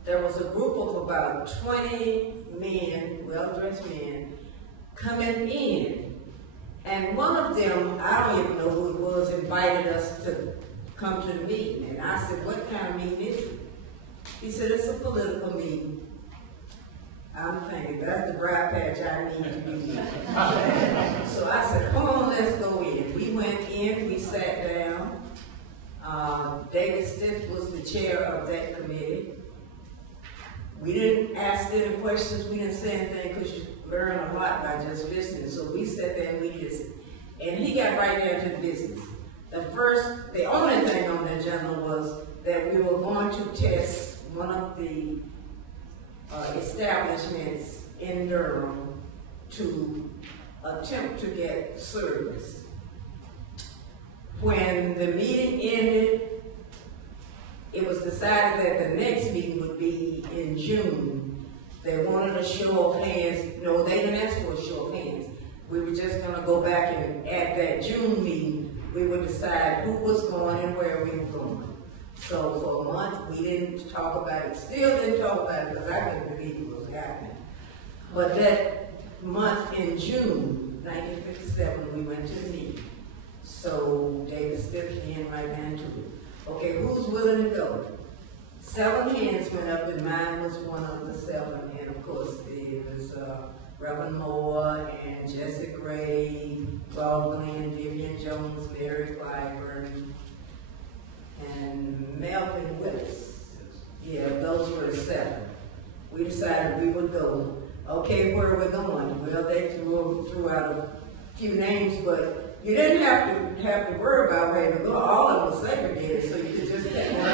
There was a group of about 20 men, well-dressed men, coming in. And one of them, I don't even know who it was, invited us to come to the meeting. And I said, what kind of meeting is it? He said, it's a political meeting. I'm thinking, that's the bribe patch I need to be in. So I said, come on, let's go in. We went in, we sat down. David Stiff was the chair of that committee. We didn't ask any questions, we didn't say anything, because you learn a lot by just listening. So we sat there and we listened. And he got right down to the business. The only thing on the agenda was that we were going to test one of the establishments in Durham to attempt to get service. When the meeting ended, it was decided that the next meeting would be in June. They wanted a show of hands. No, they didn't ask for a show of hands. We were just going to go back and at that June meeting, we would decide who was going and where we were going. So for a month, we didn't talk about it. Still didn't talk about it because I couldn't believe it was happening. But that month in June 1957, we went to the meeting. So David stepped in right down to it. Okay, who's willing to go? 7 hands went up, and mine was one of the 7. And of course, it was Reverend Moore and Jesse Gray, Bob Glenn, Vivian Jones, Larry Clyburn, and Melvin Willis. Yeah, those were the 7. We decided we would go. Okay, where are we going? Well, they threw out a few names, but you didn't have to worry about where to go. All of them were segregated, so you could just take one.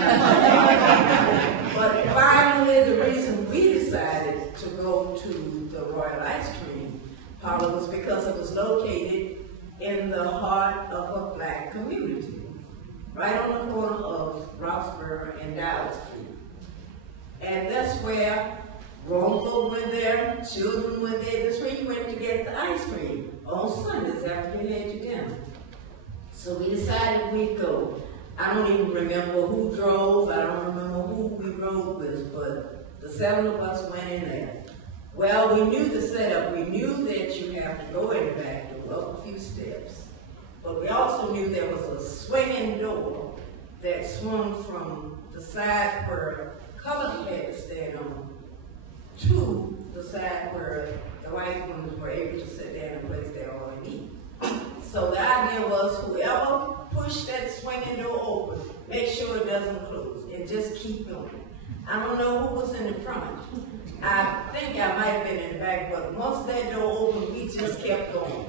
But finally, the reason we decided to go to the Royal Ice Cream Parlor was because it was located in the heart of a black community, right on the corner of Roxbury and Dallas Street. And that's where grown folk went there, children went there. That's where you went to get the ice cream on Sundays after you had your dinner. So we decided we'd go. I don't even remember who drove. I don't remember who we rode with, but the 7 of us went in there. Well, we knew the setup. We knew that you have to go in the back door, up a few steps. But we also knew there was a swinging door that swung from the side where colored had to stand on to the side where the white ones were able to sit down and place their all and eat. So the idea was whoever pushed that swinging door open, make sure it doesn't close and just keep going. I don't know who was in the front. I think I might have been in the back, but once that door opened, we just kept going.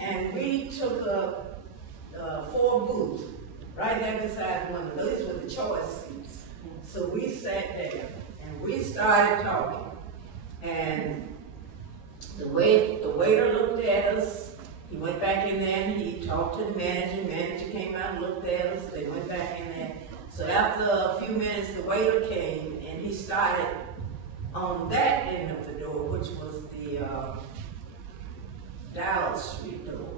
And we took up 4 booths right there beside one of those. Those were the choice seats. So we sat there and we started talking. And the waiter looked at us. He went back in there and he talked to the manager. The manager came out and looked at us. They went back in there. So after a few minutes, the waiter came and he started on that end of the door, which was the Dallas Street door.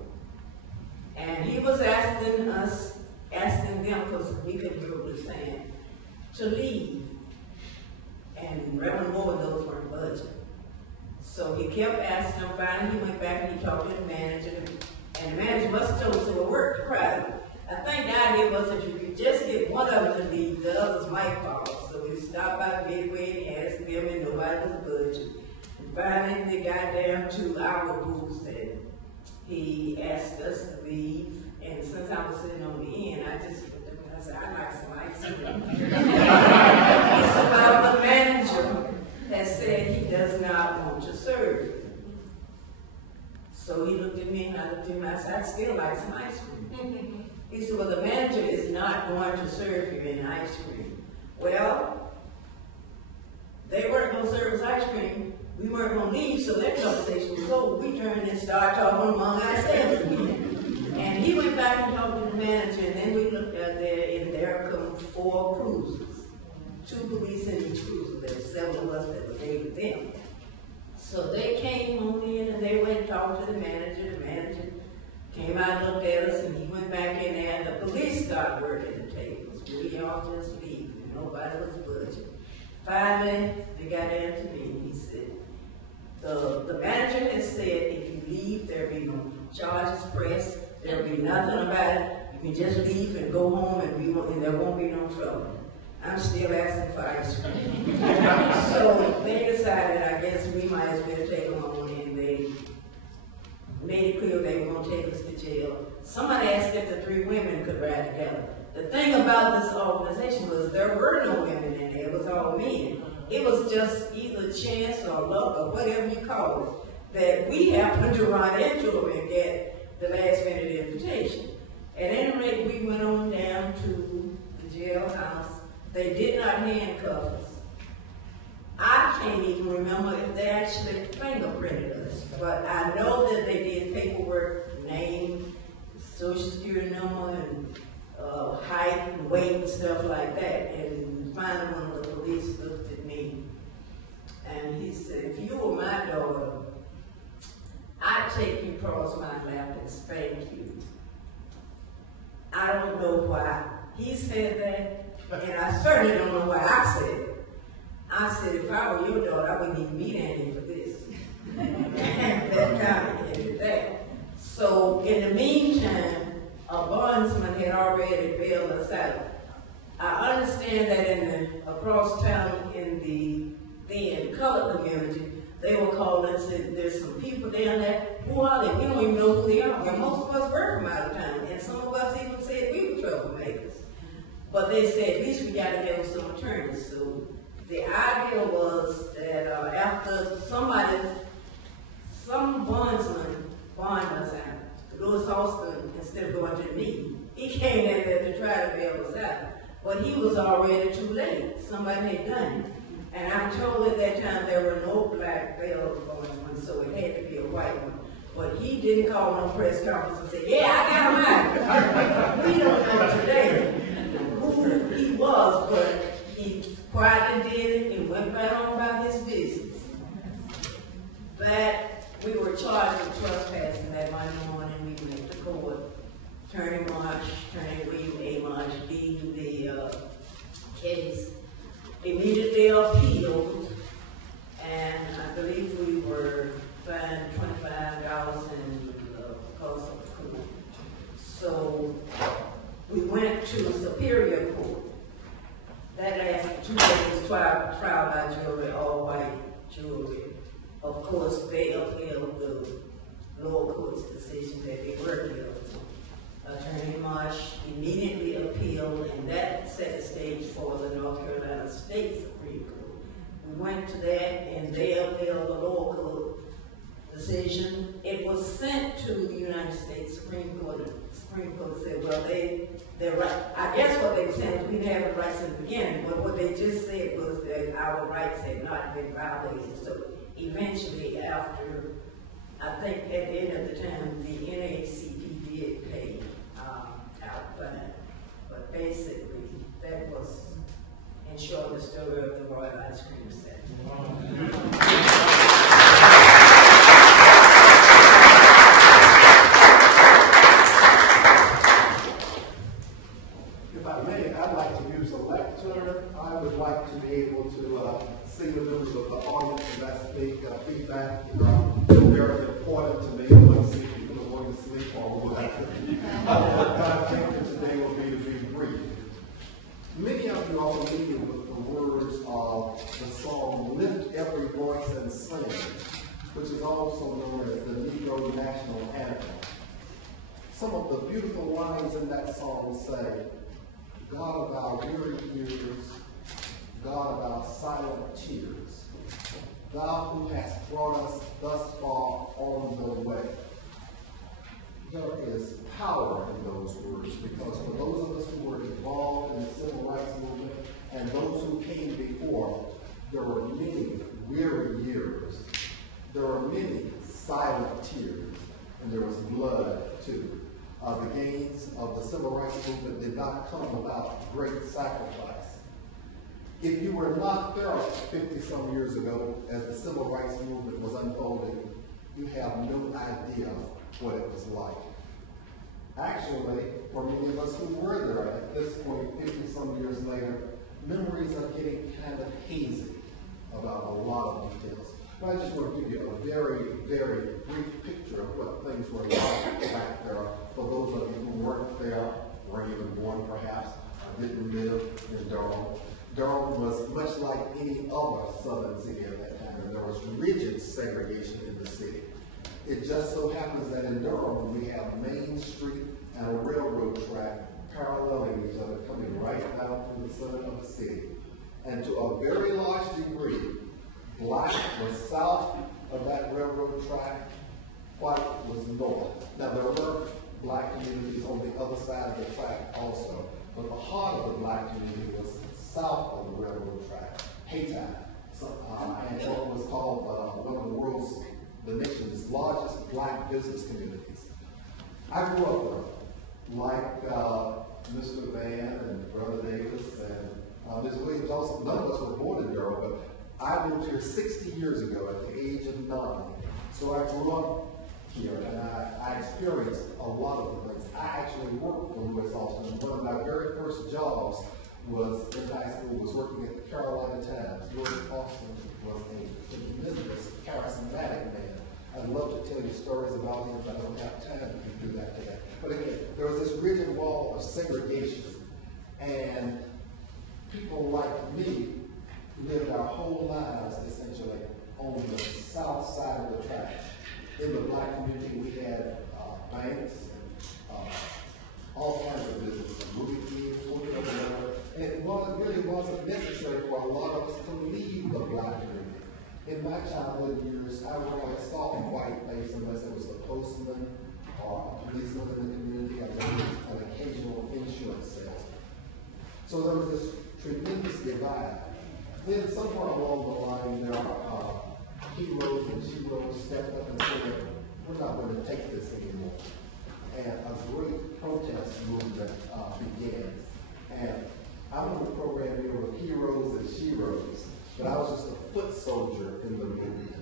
And he was asking them, because we couldn't hear what he was saying, to leave. And Reverend Moore and those weren't budging. So he kept asking them. Finally, he went back and he talked to the manager. And the manager must have told us it worked the crowd. I think the idea was if you could just get one of them to leave, the others might follow. So we stopped by Midway and asked them, and nobody was budging. And finally, they got down to our booths, and he asked us to leave. And since I was sitting on the end, I just looked at him and I said, I'd like some ice cream. It's about the manager has said he does not want to serve. So he looked at me and I looked at him and I said, I'd still like some ice cream. He said, well, the manager is not going to serve you any ice cream. Well, they weren't going to serve us ice cream. We weren't going to leave, so that conversation was over. We turned and started talking among ourselves again. And he went back and talked to the manager, and then we looked out there, and there come 4 cruisers. 2 police in each cruiser. There were 7 of us that was 8 of them. So they came on in, and they went and talked to the manager. The manager came out and looked at us, and he went back in there, and the police started working the tables. We all just leave, and nobody was budging. Finally, they got down to me, and he said, the manager has said if you leave, there'll be no charges pressed, there'll be nothing about it. You can just leave and go home and there won't be no trouble. I'm still asking for ice cream. So they decided, I guess we might as well take them on, and they made it clear they were going to take us to jail. Somebody asked if the 3 women could ride together. The thing about this organization was there were no women in there, it was all men. It was just either chance or luck or whatever you call it, that we happened to run into them and get the last minute invitation. At any rate, we went on down to the jailhouse. They did not handcuff us. I can't even remember if they actually fingerprinted us, but I know that they did paperwork, name, social security number, and height and weight and stuff like that. And finally one of the police looked at me and he said, if you were my daughter, I'd take you across my lap and spank you. I don't know why he said that, and I certainly don't know why I said it. I said, if I were your daughter, I wouldn't even meet Andy for this. That kind of ended that. So in the meantime, a bondsman had already bailed us out. I understand that across town in the then colored community, they were calling and said, there's some people down there. Who are they? We don't even know who they are. Well, most of us were from out of town, and some of us even said we were troublemakers. But they said, at least we got to give them some attorneys. So the idea was that after some bondsman bond us out, Louis Austin, instead of going to the meeting, he came in there to try to bail us out. But he was already too late. Somebody had done it. And I'm told at that time there were no black bail bondsmen, so it had to be a white one. But he didn't call no press conference and say, yeah, I got mine. We don't know today who he was, but he quietly did it and went right on about his business. That we were charged with trespassing that Monday morning. We went to court. Attorney William A. Marsh beat the case. Immediately appealed, and I believe we were fined $25 and cost of court. So we went to Superior Court. That lasted 2 days, trial by jury, all white jury. Of course, they upheld the lower court's decision that they were guilty. Attorney Marsh immediately appealed, and that set the stage for the North Carolina State Supreme Court. We went to that, and they upheld the lower court decision. It was sent to the United States Supreme Court. The Supreme Court said, well, they're right. I guess what they were saying was we didn't have the rights in the beginning, but what they just said was that our rights had not been violated. So eventually, after, I think at the end of the time, the NAACP did pay out fine. But basically, that was, in short, the story of the Royal Ice Cream Set. If I may, I'd like to use a lectern. I would like to be able to see the members of the audience and that's make feedback. Very important to me. Let's see if people are going to sleep or whatever. What I think that today will be to be brief. Many of you are familiar with the words of the song "Lift Every Voice and Sing," which is also known as the Negro National Anthem. Some of the beautiful lines in that song say, God of our weary years, God of our silent tears, Thou who hast brought us thus far on the way. There is power in those words because for those of us who were involved in the civil rights movement and those who came before, there were many weary years. There were many silent tears, and there was blood too. The gains of the civil rights movement did not come without great sacrifice. If you were not there 50-some years ago as the civil rights movement was unfolding, you have no idea what it was like. Actually, for many of us who were there at this point, 50-some years later, memories are getting kind of hazy about a lot of details. But I just want to give you a very, very brief picture of what things were like back there for those of you who weren't there perhaps didn't live in Durham. Durham was much like any other southern city at that time, and there was rigid segregation in the city. It just so happens that in Durham, we have Main Street and a railroad track paralleling each other, coming right down through the center of the city. And to a very large degree, black was south of that railroad track, white was north. Now, there were black communities on the other side of the track also, but the heart of the black community was south of the railroad track, Hayti. And what was called one of the nation's largest black business communities. I grew up there, like Mr. Van and Brother Davis and Ms. Williams also. None of us were born in Durham, but I moved here 60 years ago at the age of 9. So I grew up here, and I experienced a lot of the things. I actually worked for Louis Austin. One of my very first jobs was in high school, was working at the Carolina Times. Louis Austin was a tremendous, charismatic man. I'd love to tell you stories about him, but I don't have time to do that today. But again, there was this rigid wall of segregation, and people like me lived our whole lives essentially on the south side of the tracks. In the black community, we had banks, all kinds of businesses, movie theaters, whatever. And it really wasn't necessary for a lot of us to leave the black community. In my childhood years, I rarely saw a white face unless it was the postman or a policeman in the community, or maybe an occasional insurance salesman. So there was this tremendous divide. Then somewhere along the line, there are heroes and sheroes stepped up and said, we're not going to take this anymore. And a great protest movement began. And I'm on the program here with heroes and sheroes, but I was just a foot soldier in the movement.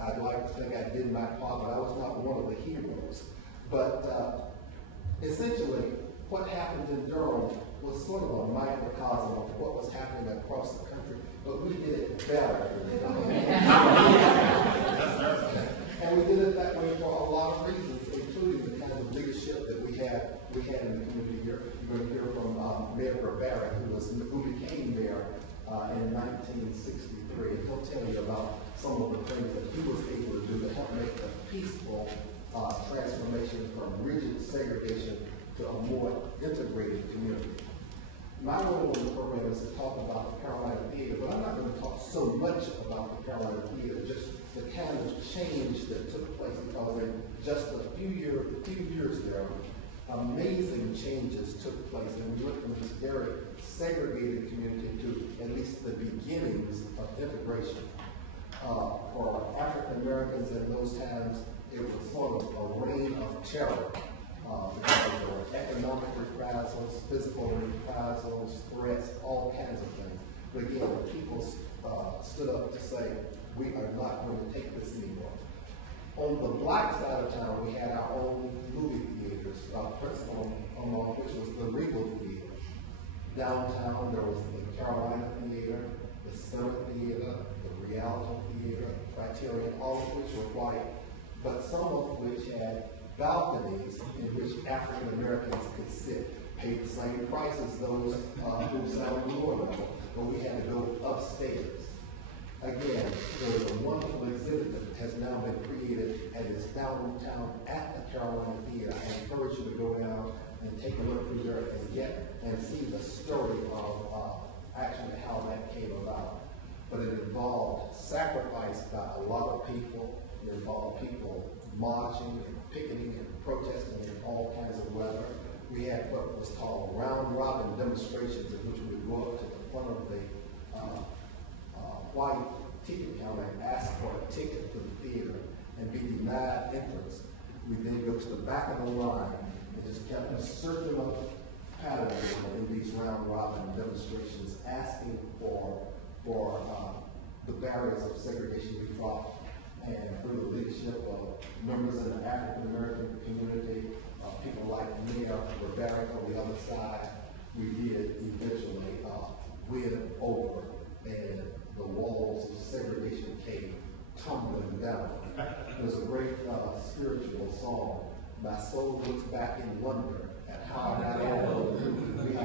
I'd like to think I did my part, but I was not one of the heroes. But essentially, what happened in Durham was sort of a microcosm of what was happening across the country, but we did it better in Durham. And we did it that way for a lot of reasons, including the kind of leadership that we had in the community here. You're going to hear from Mayor Barrett, who became mayor in 1963. And he'll tell you about some of the things that he was able to do to help make a peaceful transformation from rigid segregation to a more integrated community. My role in the program is to talk about the Carolina Theater, but I'm not going to talk so much about the Carolina Theater, just the kind of change that took place, because in just a few years there, amazing changes took place, and we went from this very segregated community to at least the beginnings of integration. For African Americans in those times, it was sort of a reign of terror. Because there were economic reprisals, physical reprisals, threats, all kinds of things. But again, the people stood up to say, we are not going to take this anymore. On the black side of town, we had our own movie theaters, principal among which was the Regal Theater. Downtown, there was the Carolina Theater, the Center Theater, the Rialto Theater, Criterion, all of which were white, but some of which had balconies in which African Americans could sit, pay the same price as those who sat on the lower level, but we had to go upstairs. Again, there is a wonderful exhibit that has now been created and is downtown at the Carolina Theater. I encourage you to go down and take a look through there and see the story of actually how that came about. But it involved sacrifice by a lot of people. It involved people marching and picketing and protesting in all kinds of weather. We had what was called round-robin demonstrations in which we would go up to the front of the white ticket counter and ask for a ticket to the theater and be denied entrance. We then go to the back of the line and just kept a circular pattern in these round-robin demonstrations, asking for the barriers of segregation to be dropped. And through the leadership of members in the African American community, people like Mayor Barrett on the other side, we did eventually win over, and the walls of segregation came tumbling down. There's a great spiritual song, "My Soul Looks Back in Wonder at How I Got Over." We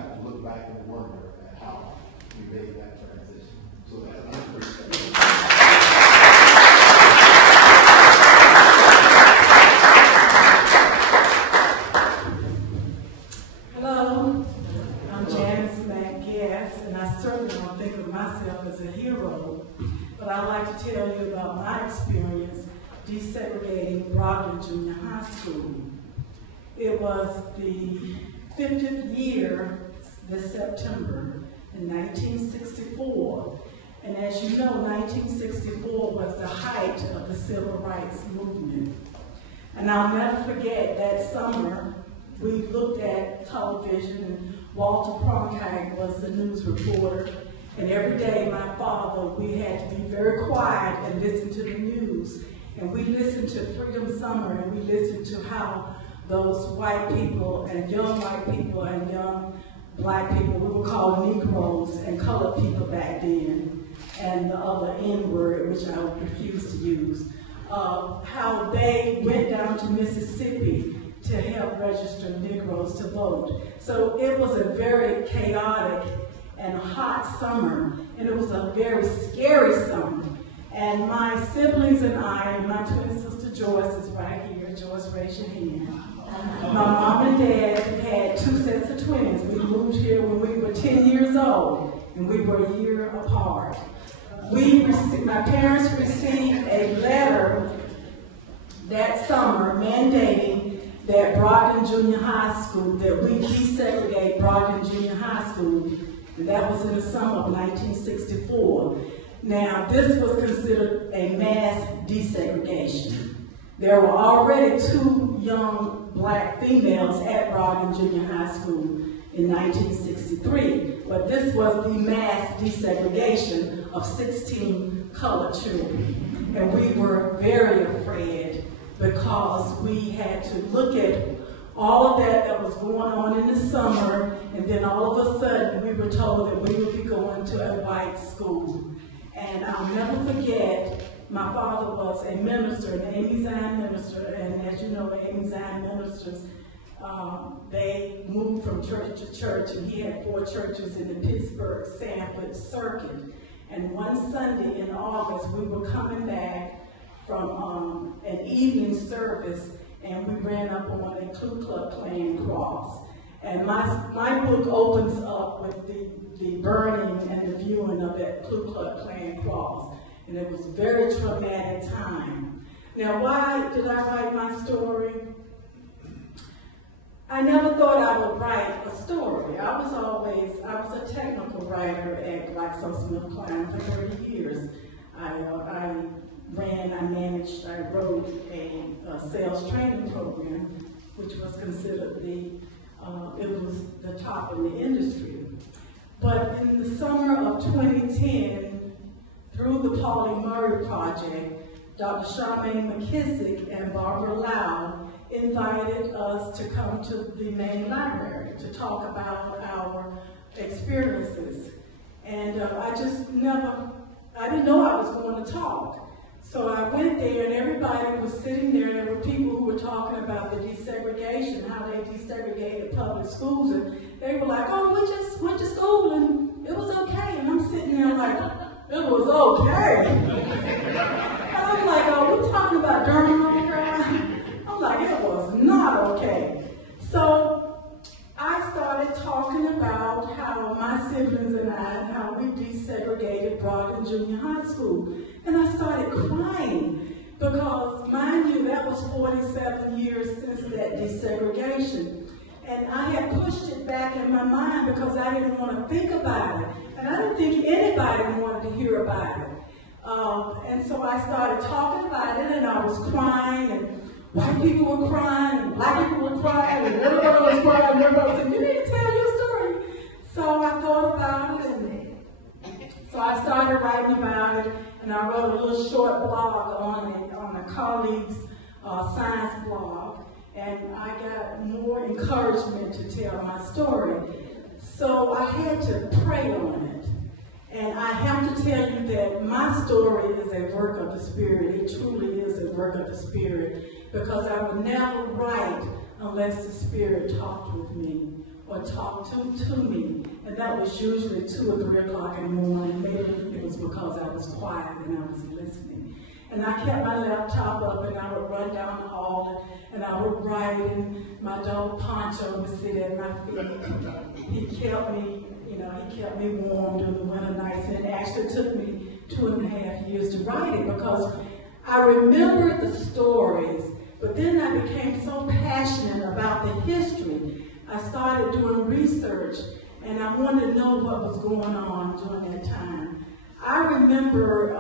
Hello, I'm Janice McGass, and I certainly don't think of myself as a hero, but I'd like to tell you about my experience desegregating Broadway Junior High School. It was the 50th year this September in 1964, and as you know, 1964 was the height of the Civil Rights Movement. And I'll never forget that summer, we looked at television and Walter Cronkite was the news reporter. And every day, my father, we had to be very quiet and listen to the news. And we listened to Freedom Summer, and we listened to how those white people and young white people and young black people, we were called Negroes and colored people back then, and the other N-word, which I would refuse to use, how they went down to Mississippi to help register Negroes to vote. So it was a very chaotic and hot summer, and it was a very scary summer. And my siblings and I, and my twin sister Joyce is right here. Joyce, raise your hand. My mom and dad had 2 sets of twins. We moved here when we were 10 years old, and we were a year apart. My parents received a letter that summer mandating that Broadway Junior High School, that we desegregate Broadway Junior High School, and that was in the summer of 1964. Now, this was considered a mass desegregation. There were already 2 young black females at Broadway Junior High School in 1963, but this was the mass desegregation of 16 colored children. And we were very afraid because we had to look at all of that was going on in the summer, and then all of a sudden we were told that we would be going to a white school. And I'll never forget, my father was a minister, an Amy Zion minister, and as you know, Amy Zion ministers, they moved from church to church, and he had 4 churches in the Pittsburgh, Sanford circuit. And one Sunday in August, we were coming back from an evening service, and we ran up on a Ku Klux Klan cross. And my book opens up with the burning and the viewing of that Ku Klux Klan cross. And it was a very traumatic time. Now, why did I write my story? I never thought I would write a story. I was a technical writer at GlaxoSmithKline for 30 years. I wrote a sales training program, which was considered it was the top in the industry. But in the summer of 2010, through the Pauli Murray Project, Dr. Charmaine McKissick and Barbara Lau invited us to come to the main library to talk about our experiences. And I didn't know I was going to talk. So I went there, and everybody was sitting there. There were people who were talking about the desegregation, how they desegregated public schools, and they were like, "Oh, we just went to school and it was okay." And I'm sitting there like, "It was okay." And I'm like, "Oh, we're talking about Durham on the ground?" I'm like, "It was not okay." So I started talking about how my siblings and I, how we desegregated Broadway Junior High School. And I started crying because, mind you, that was 47 years since that desegregation. And I had pushed it back in my mind because I didn't want to think about it. And I didn't think anybody wanted to hear about it. And so I started talking about it, and I was crying, and white people were crying, and black people were crying, and everybody was crying, and everybody said, "You need to tell your story." So I thought about it, and so I started writing about it, and I wrote a little short blog on a colleague's science blog, and I got more encouragement to tell my story. So I had to pray on it. And I have to tell you that my story is a work of the Spirit. It truly is a work of the Spirit, because I would never write unless the Spirit talked with me or talked to me. And that was usually 2 or 3 o'clock in the morning. Maybe it was because I was quiet and I was listening. And I kept my laptop up, and I would run down the hall, and I would write, and my dog Poncho would sit at my feet. He kept me, he kept me warm during the winter nights, and it actually took me 2.5 years to write it because I remembered the stories, but then I became so passionate about the history. I started doing research, and I wanted to know what was going on during that time. I remember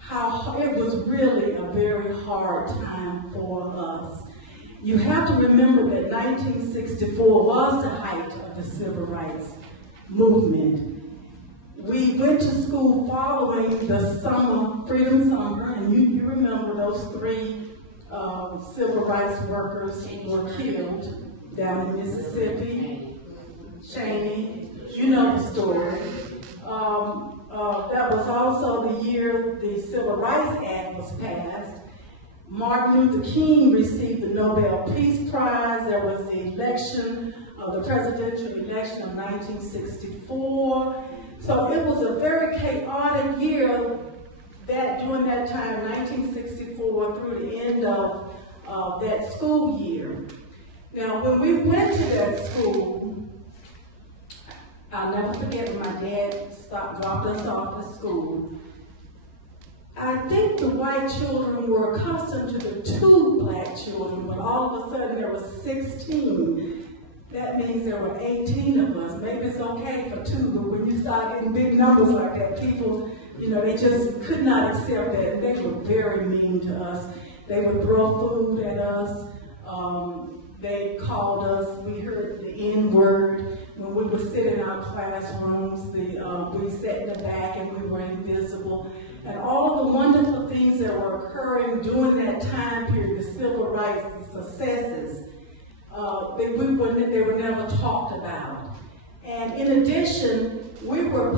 how it was really a very hard time for us. You have to remember that 1964 was the height of the civil rights movement. We went to school following the summer, Freedom Summer, and you remember those 3 civil rights workers were killed down in Mississippi. Cheney, you know the story. That was also the year the Civil Rights Act was passed. Martin Luther King received the Nobel Peace Prize. There was the election, the presidential election of 1964. So it was a very chaotic year during that time, 1964 through the end of that school year. Now, when we went to that school, I'll never forget when my dad dropped us off at school. I think the white children were accustomed to the 2 black children, but all of a sudden there were 16. That means there were 18 of us. Maybe it's okay for 2, but when you start getting big numbers like that, people, they just could not accept that. And they were very mean to us. They would throw food at us. They called us, we heard the N-word. When we would sit in our classrooms, we sat in the back and we were invisible. And all of the wonderful things that were occurring during that time period, the civil rights, the successes, they were never talked about. And in addition, we were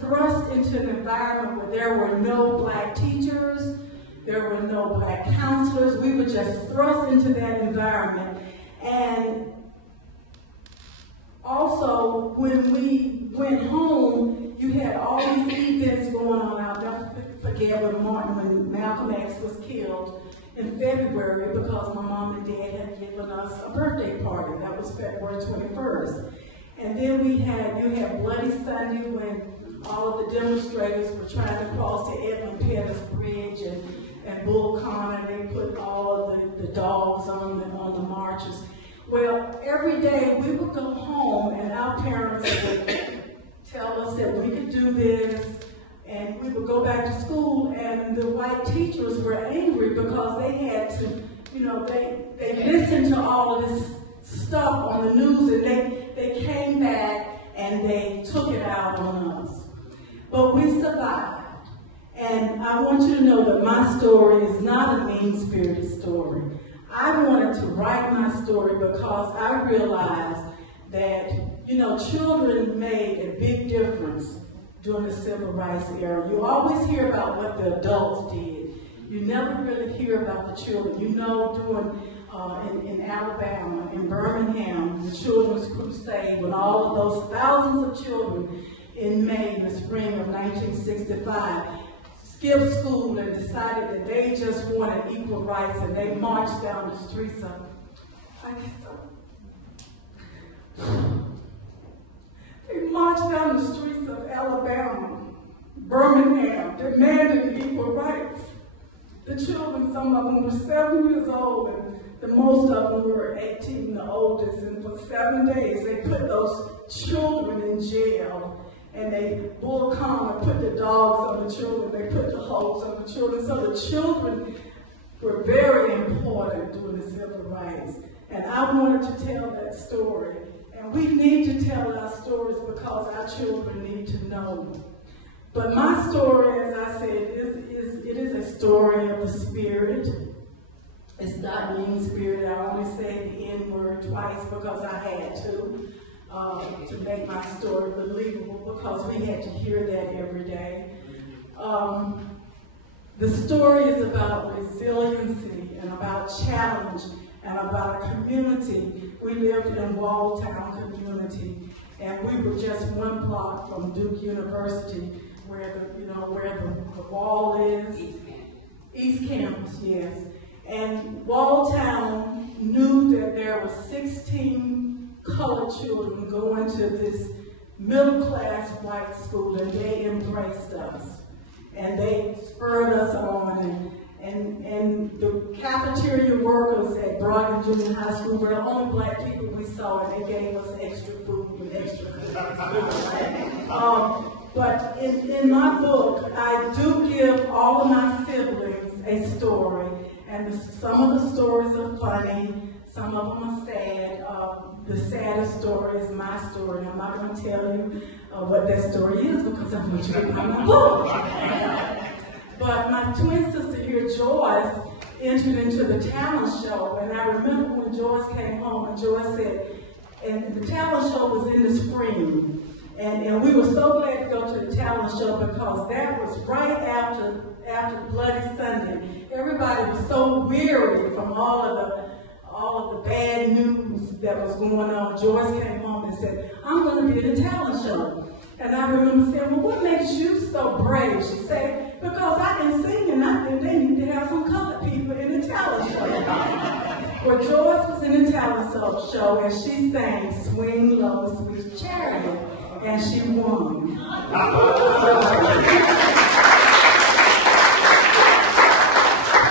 thrust into an environment where there were no black teachers, there were no black counselors. We were just thrust into that environment. And also, when we went home, you had all these events going on. I'll never forget when Malcolm X was killed in February because my mom and dad had given us a birthday party. That was February 21st. And then you had Bloody Sunday when all of the demonstrators were trying to cross the Edmund Pettus Bridge and Bull Connor. They put all of the dogs on the marches. Well, every day we would go home and our parents would tell us that we could do this, and we would go back to school, and the white teachers were angry because they had to, they listened to all of this stuff on the news, and they came back and they took it out on us. But we survived. And I want you to know that my story is not a mean-spirited story. I wanted to write my story because I realized that, children made a big difference during the civil rights era. You always hear about what the adults did. You never really hear about the children. In Alabama, in Birmingham, the Children's Crusade, when all of those thousands of children in May, in the spring of 1965, skipped school and decided that they just wanted equal rights, and they marched down the streets of Alabama, Birmingham, demanding equal rights. The children, some of them were 7 years old, and the most of them were 18, the oldest, and for 7 days they put those children in jail. And Bull Connor put the dogs on the children, they put the hogs on the children. So the children were very important during the civil rights. And I wanted to tell that story. And we need to tell our stories because our children need to know. But my story, as I said, it is a story of the spirit. It's not mean-spirited. I only said the N-word twice because I had to make my story believable, because we had to hear that every day. The story is about resiliency and about challenge and about a community. We lived in Walltown community, and we were just 1 block from Duke University, where the wall is. East Campus, yes. And Walltown knew that there were 16 colored children going to this middle-class white school, and they embraced us. And they spurred us on, and the cafeteria workers at Broadway Junior High School were the only black people we saw, and they gave us extra food and extra food. But in my book, I do give all of my siblings a story, and some of the stories are funny, some of them are sad. The saddest story is my story, and I'm not going to tell you what that story is because I'm going to read my book. But my twin sister here, Joyce, entered into the talent show, and I remember when Joyce came home, and Joyce said, and the talent show was in the spring, and we were so glad to go to the talent show because that was right after Bloody Sunday. Everybody was so weary from all of the bad news that was going on. Joyce came home and said, I'm going to be in the talent show. And I remember saying, well, what makes you so brave? She said, because I can sing, and I think they need to have some colored people in the talent show. Well, Joyce was in the talent show, and she sang Swing Low, Sweet Chariot, and she won.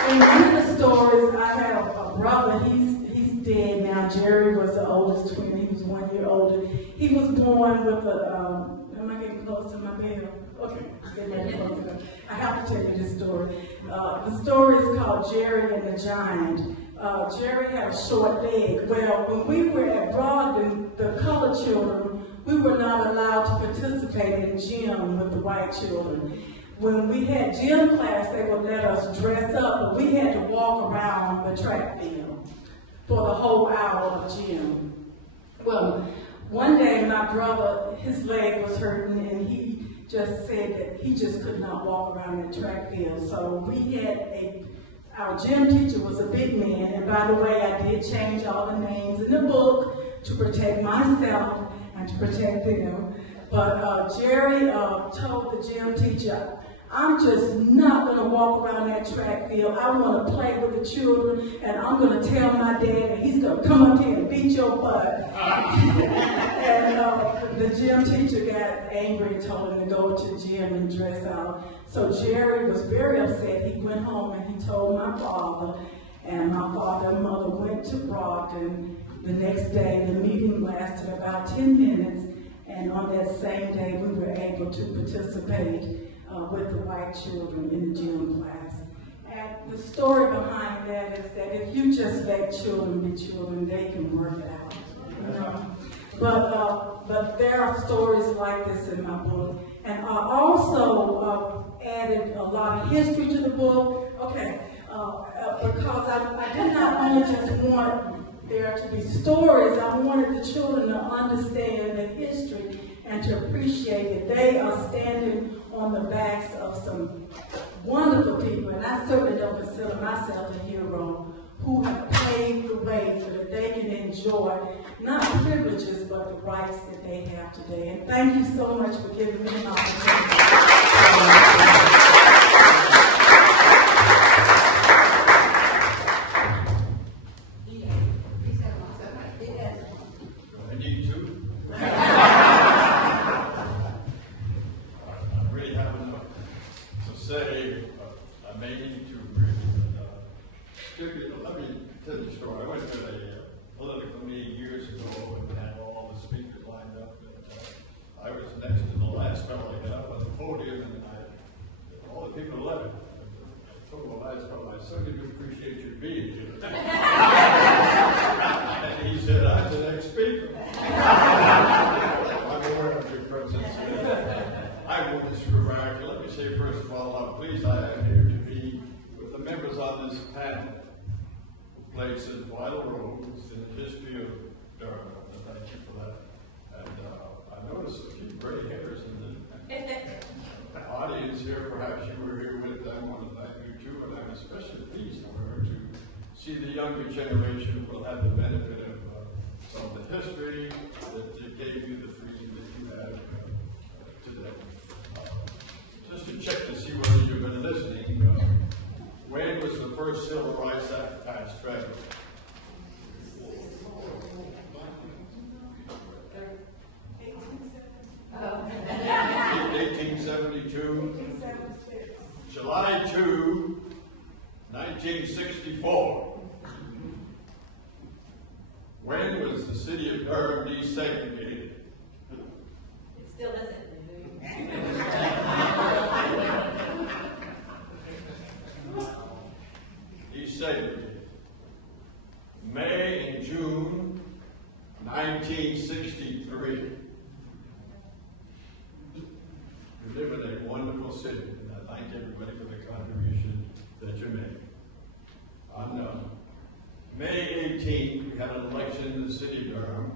In one of the stories, I have a brother, he's dead now. Jerry was the oldest twin, he was 1 year older. He was born with am I getting close to my bed? Okay, getting close to it. I have to tell you this story. The story is called Jerry and the Giant. Jerry had a short leg. Well, when we were at Broadway, the colored children, we were not allowed to participate in gym with the white children. When we had gym class, they would let us dress up, but we had to walk around the track field for the whole hour of gym. Well, one day my brother, his leg was hurting, and he just said that he just could not walk around the track field. So we had our gym teacher was a big man, and by the way, I did change all the names in the book to protect myself and to protect them. But Jerry told the gym teacher, I'm just not going to walk around that track field. I want to play with the children, and I'm going to tell my dad, and he's going to come up here and beat your butt. And the gym teacher got angry and told him to go to the gym and dress out. So Jerry was very upset. He went home and he told my father, and my father and mother went to Brockton. The next day, the meeting lasted about 10 minutes, and on that same day, we were able to participate with the white children in the gym class. And the story behind that is that if you just let children be children, they can work it out. You know? But there are stories like this in my book. And I also added a lot of history to the book. Okay, because I did not only just want there to be stories, I wanted the children to understand the history and to appreciate that they are standing on the backs of some wonderful people, and I certainly don't consider myself a hero, who have paved the way so that they can enjoy not privileges but the rights that they have today. And thank you so much for giving me an opportunity. Played such vital roles in the history of Durham. Thank you for that. And I noticed a few gray hairs in the audience here. Perhaps you were here with them. I want to thank you too. And I'm especially pleased, however, to see the younger generation will have the benefit of some of the history that gave you the freedom that you have today. Just to check to see whether you've been listening. Way first civil rights act passed federally? 1872. July 2, 1964. When was the city of Durham desegregated? It still isn't. Desegregated. May and June 1963. We live in a wonderful city, and I thank everybody for the contribution that you made. On May 18th, we had an election in the city of Durham,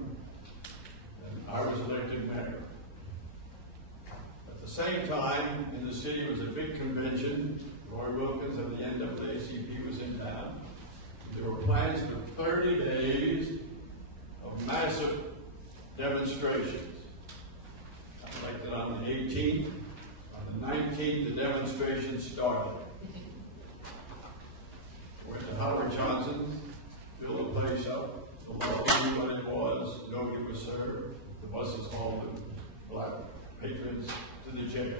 and I was elected mayor. At the same time, in the city was a big convention. Roy Wilkins of the NAACP was in town. There were plans for 30 days of massive demonstrations. I elected on the 18th. On the 19th, the demonstration started. Went to Howard Johnson, filled the place up. The law knew what it was. Nobody was served. The buses hauled the black patrons to the jail.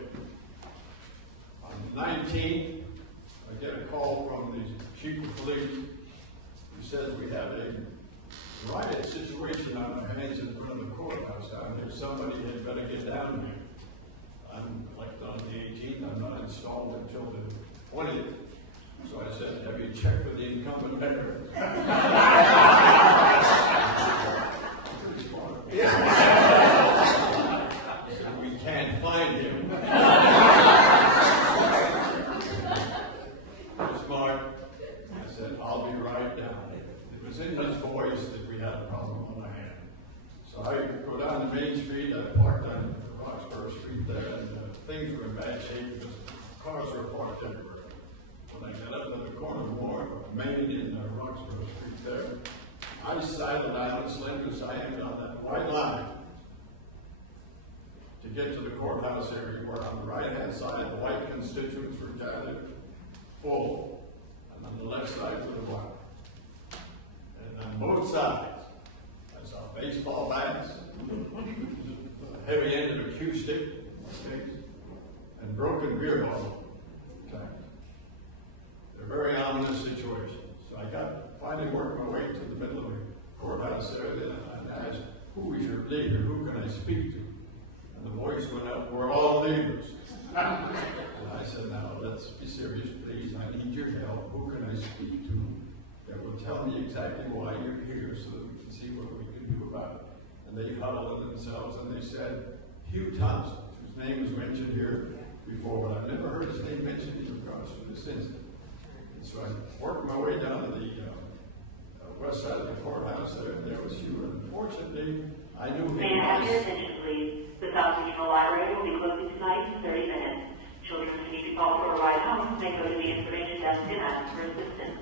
On the 19th, I get a call from the chief of police who says we have a riot situation on our hands in front of the courthouse down here. Somebody had better get down here. I'm elected on the 18th. I'm not installed until the 20th. So I said, have you checked with the incumbent mayor? He said, we can't find him. Smart. I said, I'll be right down. It was in his voice that we had a problem on our hand. So I go down to Main Street. I parked on Roxborough Street there, and things were in bad shape because cars were parked everywhere. When I got up to the corner of Main and Roxborough Street there, I sidled out as slim as I am on that white line to get to the courthouse area where on the right-hand side the white constituents were gathered full, and on the left side were the white. And on both sides, I saw baseball bats, heavy-ended acoustic, and broken beer bottle tanks. They're very ominous situations. So I finally worked my way to the middle of the courthouse there, and I asked, who is your leader? Who can I speak to? And the voice went up, we're all leaders. And I said, now let's be serious, please. I need your help. Who can I speak to that will tell me exactly why you're here so that we can see what we can do about it? And they huddled themselves and they said, Hugh Thompson, whose name was mentioned here before, but I've never heard his name mentioned in regards to this incident. And so I worked my way down to the west side of the courthouse there, and there was Hugh. And fortunately, I knew him. May I have your attention, please? The South Regional Library will be closing tonight in 30 minutes. Children who need to call for a ride home may go to the information desk and ask for assistance.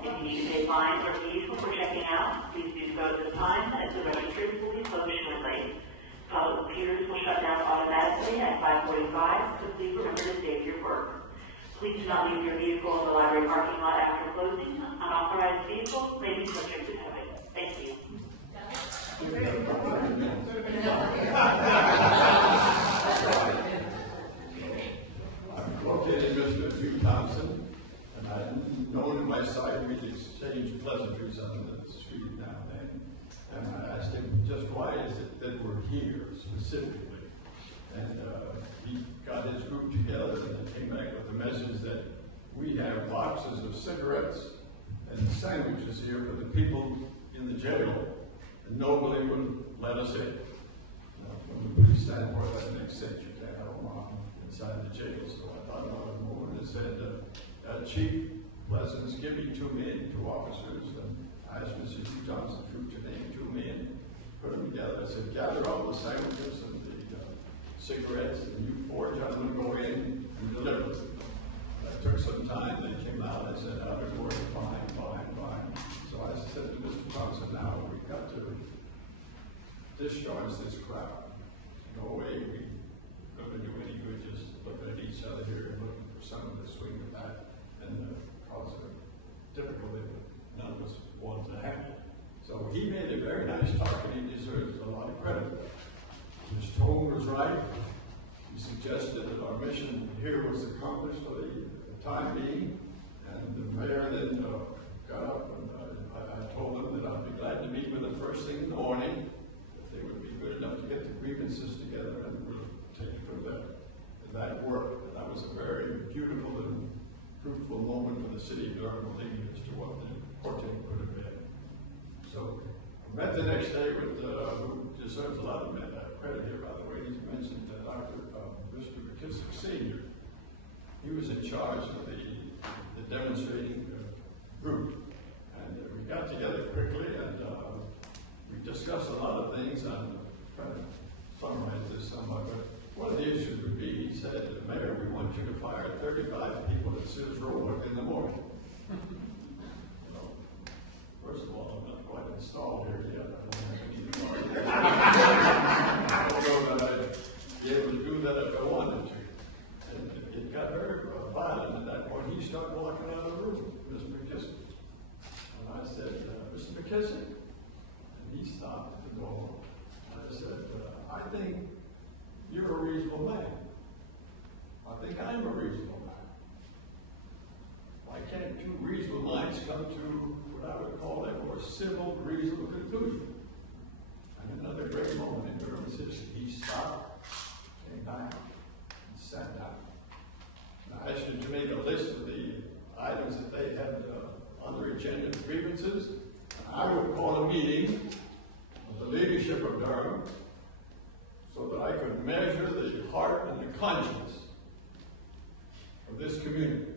If you need to pay fines or fees before checking out, please do so at this time, as the registers will be closed shortly. Public computers will shut down automatically at 5:45, so please remember to save your work. Please do not leave your vehicle in the library parking lot after closing. Unauthorized vehicles may be subject to towing. Thank you. I'm located Mr. Hugh Thompson, and I've known him by sight. We'd exchanged pleasantries on the street now and then. And I asked him, just why is it that we're here specifically? And he got his group together and they came back with the message that we have boxes of cigarettes and sandwiches here for the people in the jail, and nobody would let us in. From the police standpoint, that makes sense. You can't have a mom inside the jail. So I thought about it more and said, Chief Pleasance, give me 2 men, 2 officers, and I asked Mr. Hugh Johnson to name 2 men, put them together. I said, gather all the sandwiches and the cigarettes, and you 4 gentlemen go in and deliver them. That took some time. They came out. I said, they're working fine. So I said to Mr. Thompson, now we've got to discharge this crowd. No way we're going to do any good just looking at each other here and looking for someone to swing the bat and cause a typical that none of us want to have. So he made a very nice talk, and he deserves a lot of credit. His tone was right. He suggested that our mission here was accomplished for the time being, and the mayor then got up, and I told them that I'd be glad to meet with them first thing in the morning, if they would be good enough to get the grievances together, and we'll take it from there. And that worked, and that was a very beautiful and fruitful moment for the city of Durham, thinking as to what the portent could have been. So I met the next day with who deserves a lot of credit here, by the way. He's mentioned Mr. McKissick Sr. He was in charge of the demonstrating group. And we got together quickly, and we discussed a lot of things. I'm trying to summarize this somewhat, but one of the issues would be, he said, Mayor, we want you to fire 35 people at Sears Roebuck in the morning. First of all, I'm not quite installed here yet. I don't know that I'd be able to do that if I wanted to. And it got very violent at that point. He started walking out of the room, Mr. McKissick. And I said, Mr. McKissick? And he stopped at the door. I said, I think you're a reasonable man. I think I'm a reasonable man. Why can't two reasonable minds come to what I would call a more civil, reasonable conclusion? And another great moment in Durham's history, he stopped, came back, and sat down. And I asked him to make a list of the items that they had on their agenda of grievances. And I would call a meeting of the leadership of Durham so that I could measure the heart and the conscience of this community.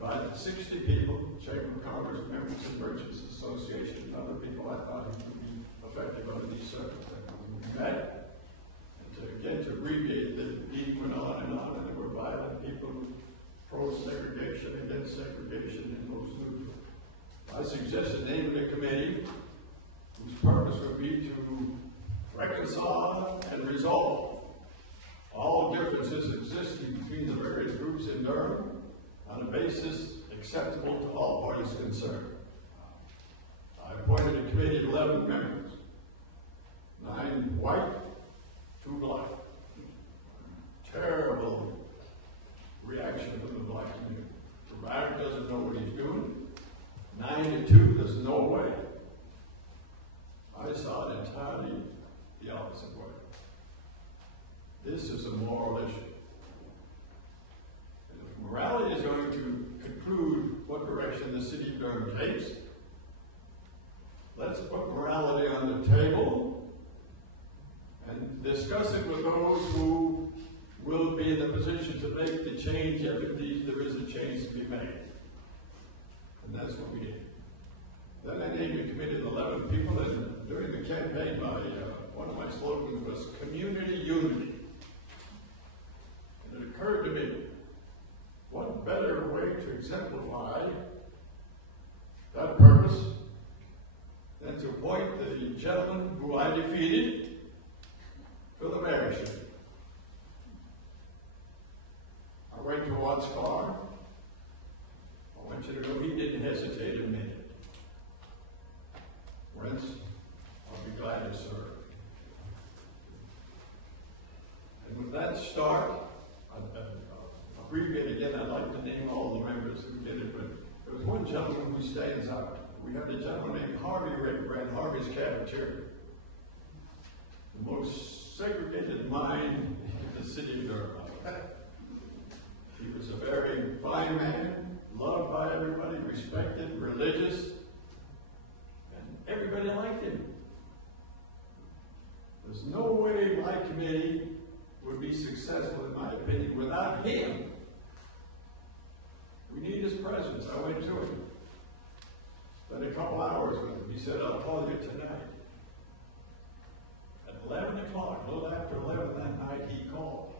Invited 60 people, Chamber of Commerce, members of Merchants Association, and other people I thought would be effective under these circumstances. We met, and again to abbreviate, the meeting went on, and there were violent people pro-segregation, against segregation, and those neutral. I suggested the name of the committee, whose purpose would be to reconcile and resolve all differences existing between the various groups in Durham on a basis acceptable to all parties concerned. I appointed a committee of 11 members, 9 white, 2 black. Terrible reaction from the black community. The black doesn't know what he's doing. 9 to 2, there's no way. I saw it entirely the opposite way. This is a moral issue. And if morality is going to conclude what direction the city of Durham takes, let's put morality on the table and discuss it with those who will be in the position to make the change if indeed there is a change to be made. And that's what we did. Then I named a committee of 11 people, and during the campaign, one of my slogans was community unity. And it occurred to me, what better way to exemplify that purpose than to appoint the gentleman who I defeated for the mayorship. I went to Watts car. I want you to know he didn't hesitate a minute. Rents, I'll be glad to serve. And with that start, I'll abbreviate again, I'd like to name all the members who did it, but there was one gentleman who stands out. We have a gentleman named Harvey Rick, ran Harvey's Cafeteria. The most segregated mind in the city of Durham. He was a very fine man, loved by everybody, respected, religious, and everybody liked him. There's no way my committee would be successful, in my opinion, without him. We need his presence. I went to him. Spent a couple hours with him. He said, I'll call you tonight. At 11 o'clock, a little after 11 that night, he called.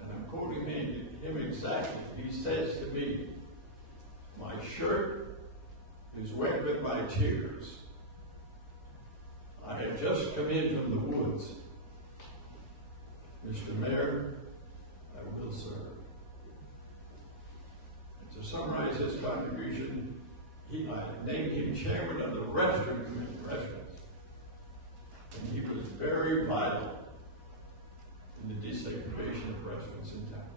And I'm quoting him exactly. He says to me, my shirt is wet with my tears. I have just come in from the woods. Mr. Mayor, I will serve. And to summarize his contribution, I named him chairman of the restroom committee, restaurants. And he was very vital in the desegregation of restaurants in town.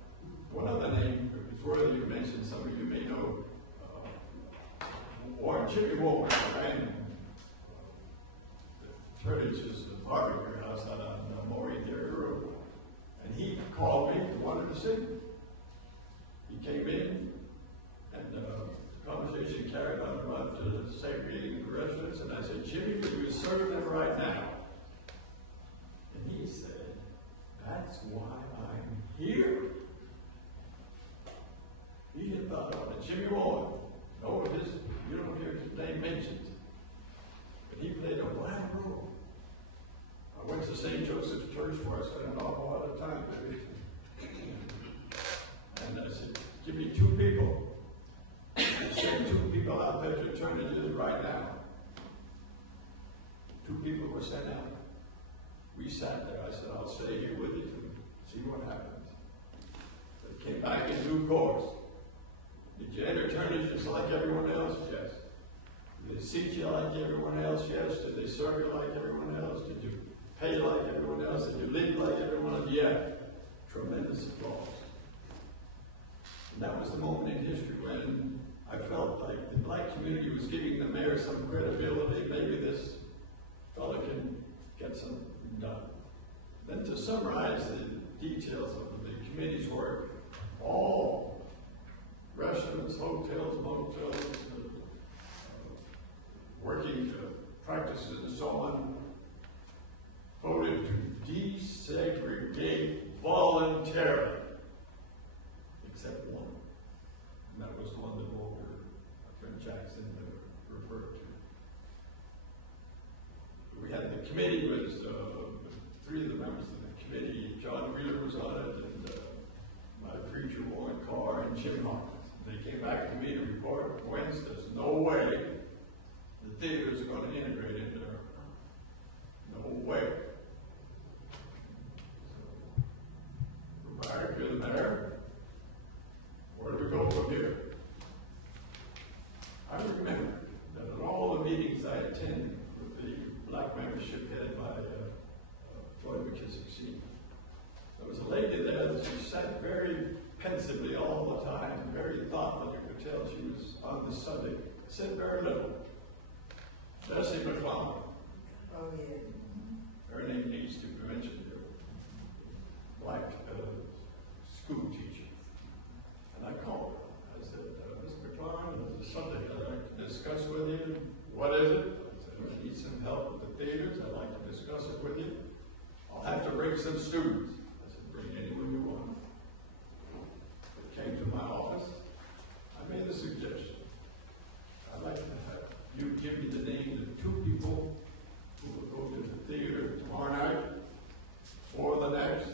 One other name, it's worthy you mentioned, some of you may know, or Jimmy Moore ran the Turtle's barbecue house out on Maury near Durham. And he called me and wanted to see me. He came in, and the conversation carried on about segregating the restaurants, and I said, Jimmy, we serve them right now. And he said, that's why I'm here. He had thought of it. Jimmy Moore, you don't hear his name mentioned, but he played a vital role. I went to St. Joseph's Church where I spent an awful lot of time there. And I said, give me 2 people. Send 2 people out there to turn it in right now. 2 people were sent out. We sat there. I said, I'll stay here with you to see what happens. They came back in due course. Did you entertain it just like everyone else? Yes. Did they seat you like everyone else? Yes. Did they serve you like everyone else? Did you pay like everyone else? Did you live like everyone else? Yeah. Tremendous applause. And that was the moment in history when I felt like the black community was giving the mayor some credibility. Maybe this fellow can get something done. Then to summarize the details of the committee's work, all restaurants, hotels, motels, working practices and so on, voted to desegregate voluntarily, except one. And that was the one that Walker, friend Jackson, referred to. We had the committee was 3 of the members of the committee. John Wheeler was on it, and my preacher Warren Carr and Jim Hawkins. They came back to me to report, Wentz, there's no way the theaters are going to integrate into there. No way. So, back to the mayor. Where do we go from here? I remember that at all the meetings I attended with the black membership headed by Floyd McKissick Sr., there was a lady there that she sat very pensively all the time, very thoughtful. You could tell she was on the subject. Said very little. Bessie McClellan. Oh, yeah. Her name needs to be mentioned here. Black school teacher. And I called her. I said, Ms. McClellan, there's a subject I'd like to discuss with you. What is it? I said, I need some help with the theaters. I'd like to discuss it with you. I'll have to bring some students. I said, bring anyone you want. They came to my office. I made a suggestion. I'd like to have you give me the names of 2 people who will go to the theater tomorrow night, 4 the next,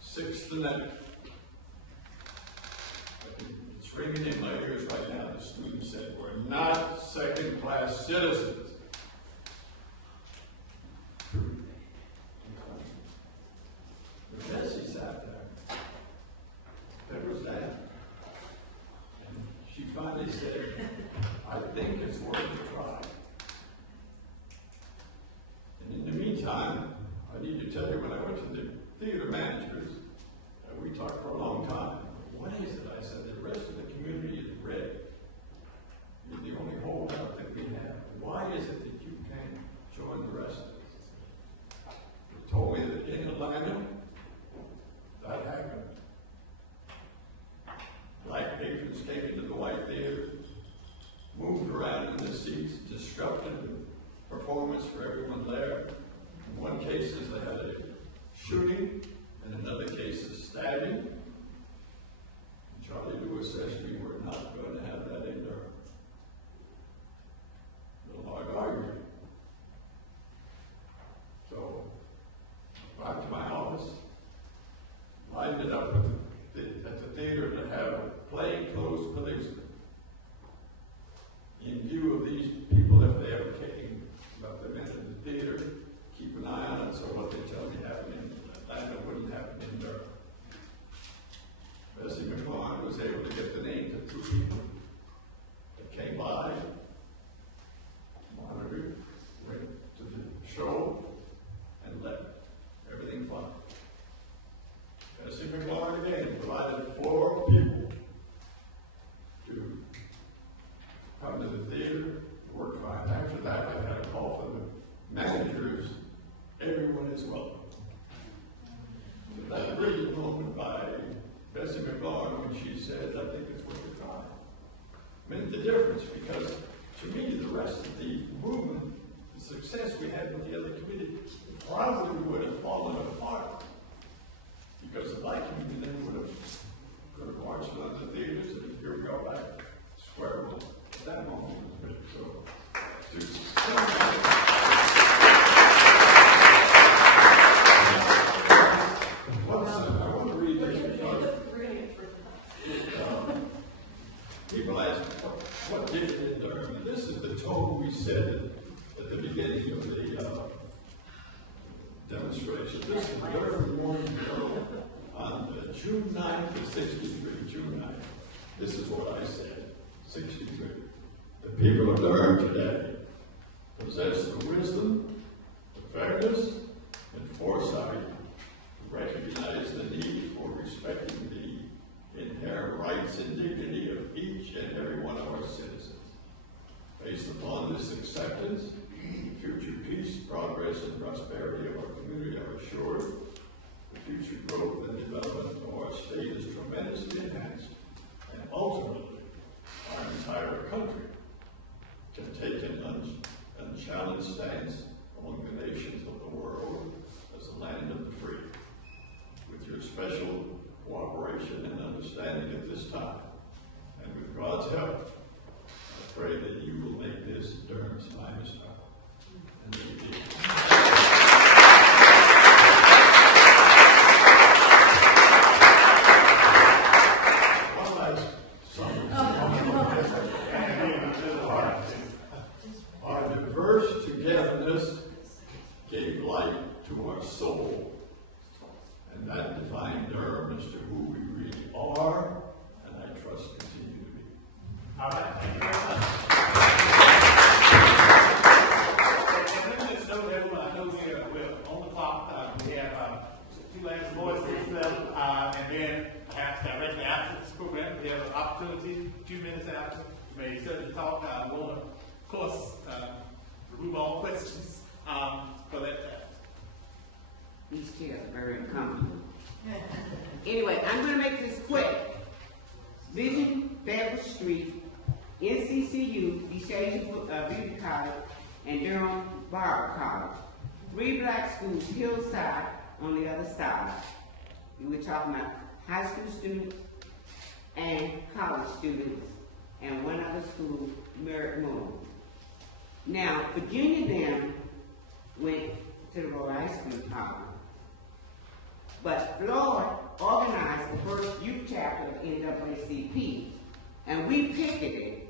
6 the next. It's ringing in my ears right now. The student said, we're not second-class citizens. But Bessie sat there. There was that. And she finally said, I think it's worth a try. And in the meantime, I need to tell you, when I went to the theater managers, we talked for a long time. What is it? I said, the rest of the community is red. You're the only holdout that we have. Why is it that you can't join the rest of us? They told me that in Atlanta, that happened. Black patrons came into the white theater, moved around in the seats, disrupted the performance for everyone there. In one case, they had a shooting, and in other cases, stabbing. Charlie Lewis says we were not going to have that in Durham. The Lord argued. So, back to my office, lined it up at the theater to have plainclothes policemen. In view of these people, if they ever came, let them into the theater, keep an eye on it, so what they tell me happened in Atlanta as well. But that brilliant moment by Bessie McLaurin when she said, I think it's worth a try, meant the difference, because to me, the rest of the movement, the success we had with the other committee, probably would have fallen apart, because the black community then could have marched to other theaters, and here we go back to square one. That moment was big. So, I want to read this because people ask, what did it in Durham? And this is the tone we set at the beginning of the demonstration. This is Durham Morning Journal on June 9th of 63, June 9th. This is what I said, 63. The people of Durham today possess the wisdom, the fairness, and foresight to recognize the need for respecting the inherent rights and dignity of each and every one of our citizens. Based upon this acceptance, future peace, progress, and prosperity of our community are assured. The future growth and development of our state is tremendously enhanced, and ultimately, our entire country can take an unchallenged stance among the nations of the world as a land of the free. With your special cooperation and understanding at this time, and with God's help, I pray that you will make this Durham's finest hour. And that you do. One last our diverse togetherness gave light to our soul, and that defined Durham as to who we really are, and I trust continue to be. All right, thank you very much. And let me just note everyone, I know we're on the clock. We have two last voices left, and then perhaps directly after this program, we have an opportunity, a few minutes after, you may certainly talk. We want to, of course, remove all questions for that time. These chairs are very uncomfortable. Anyway, I'm going to make this quick. Vision, Fairwood Street, NCCU, DeShazer Beauty College, and Durham Barber College. 3 black schools, Hillside on the other side. We were talking about high school students and college students, and one other school, Merritt Moon. Now, Virginia then went to the Royal Ice Cream College. But Floyd organized the first youth chapter of NAACP, and we picketed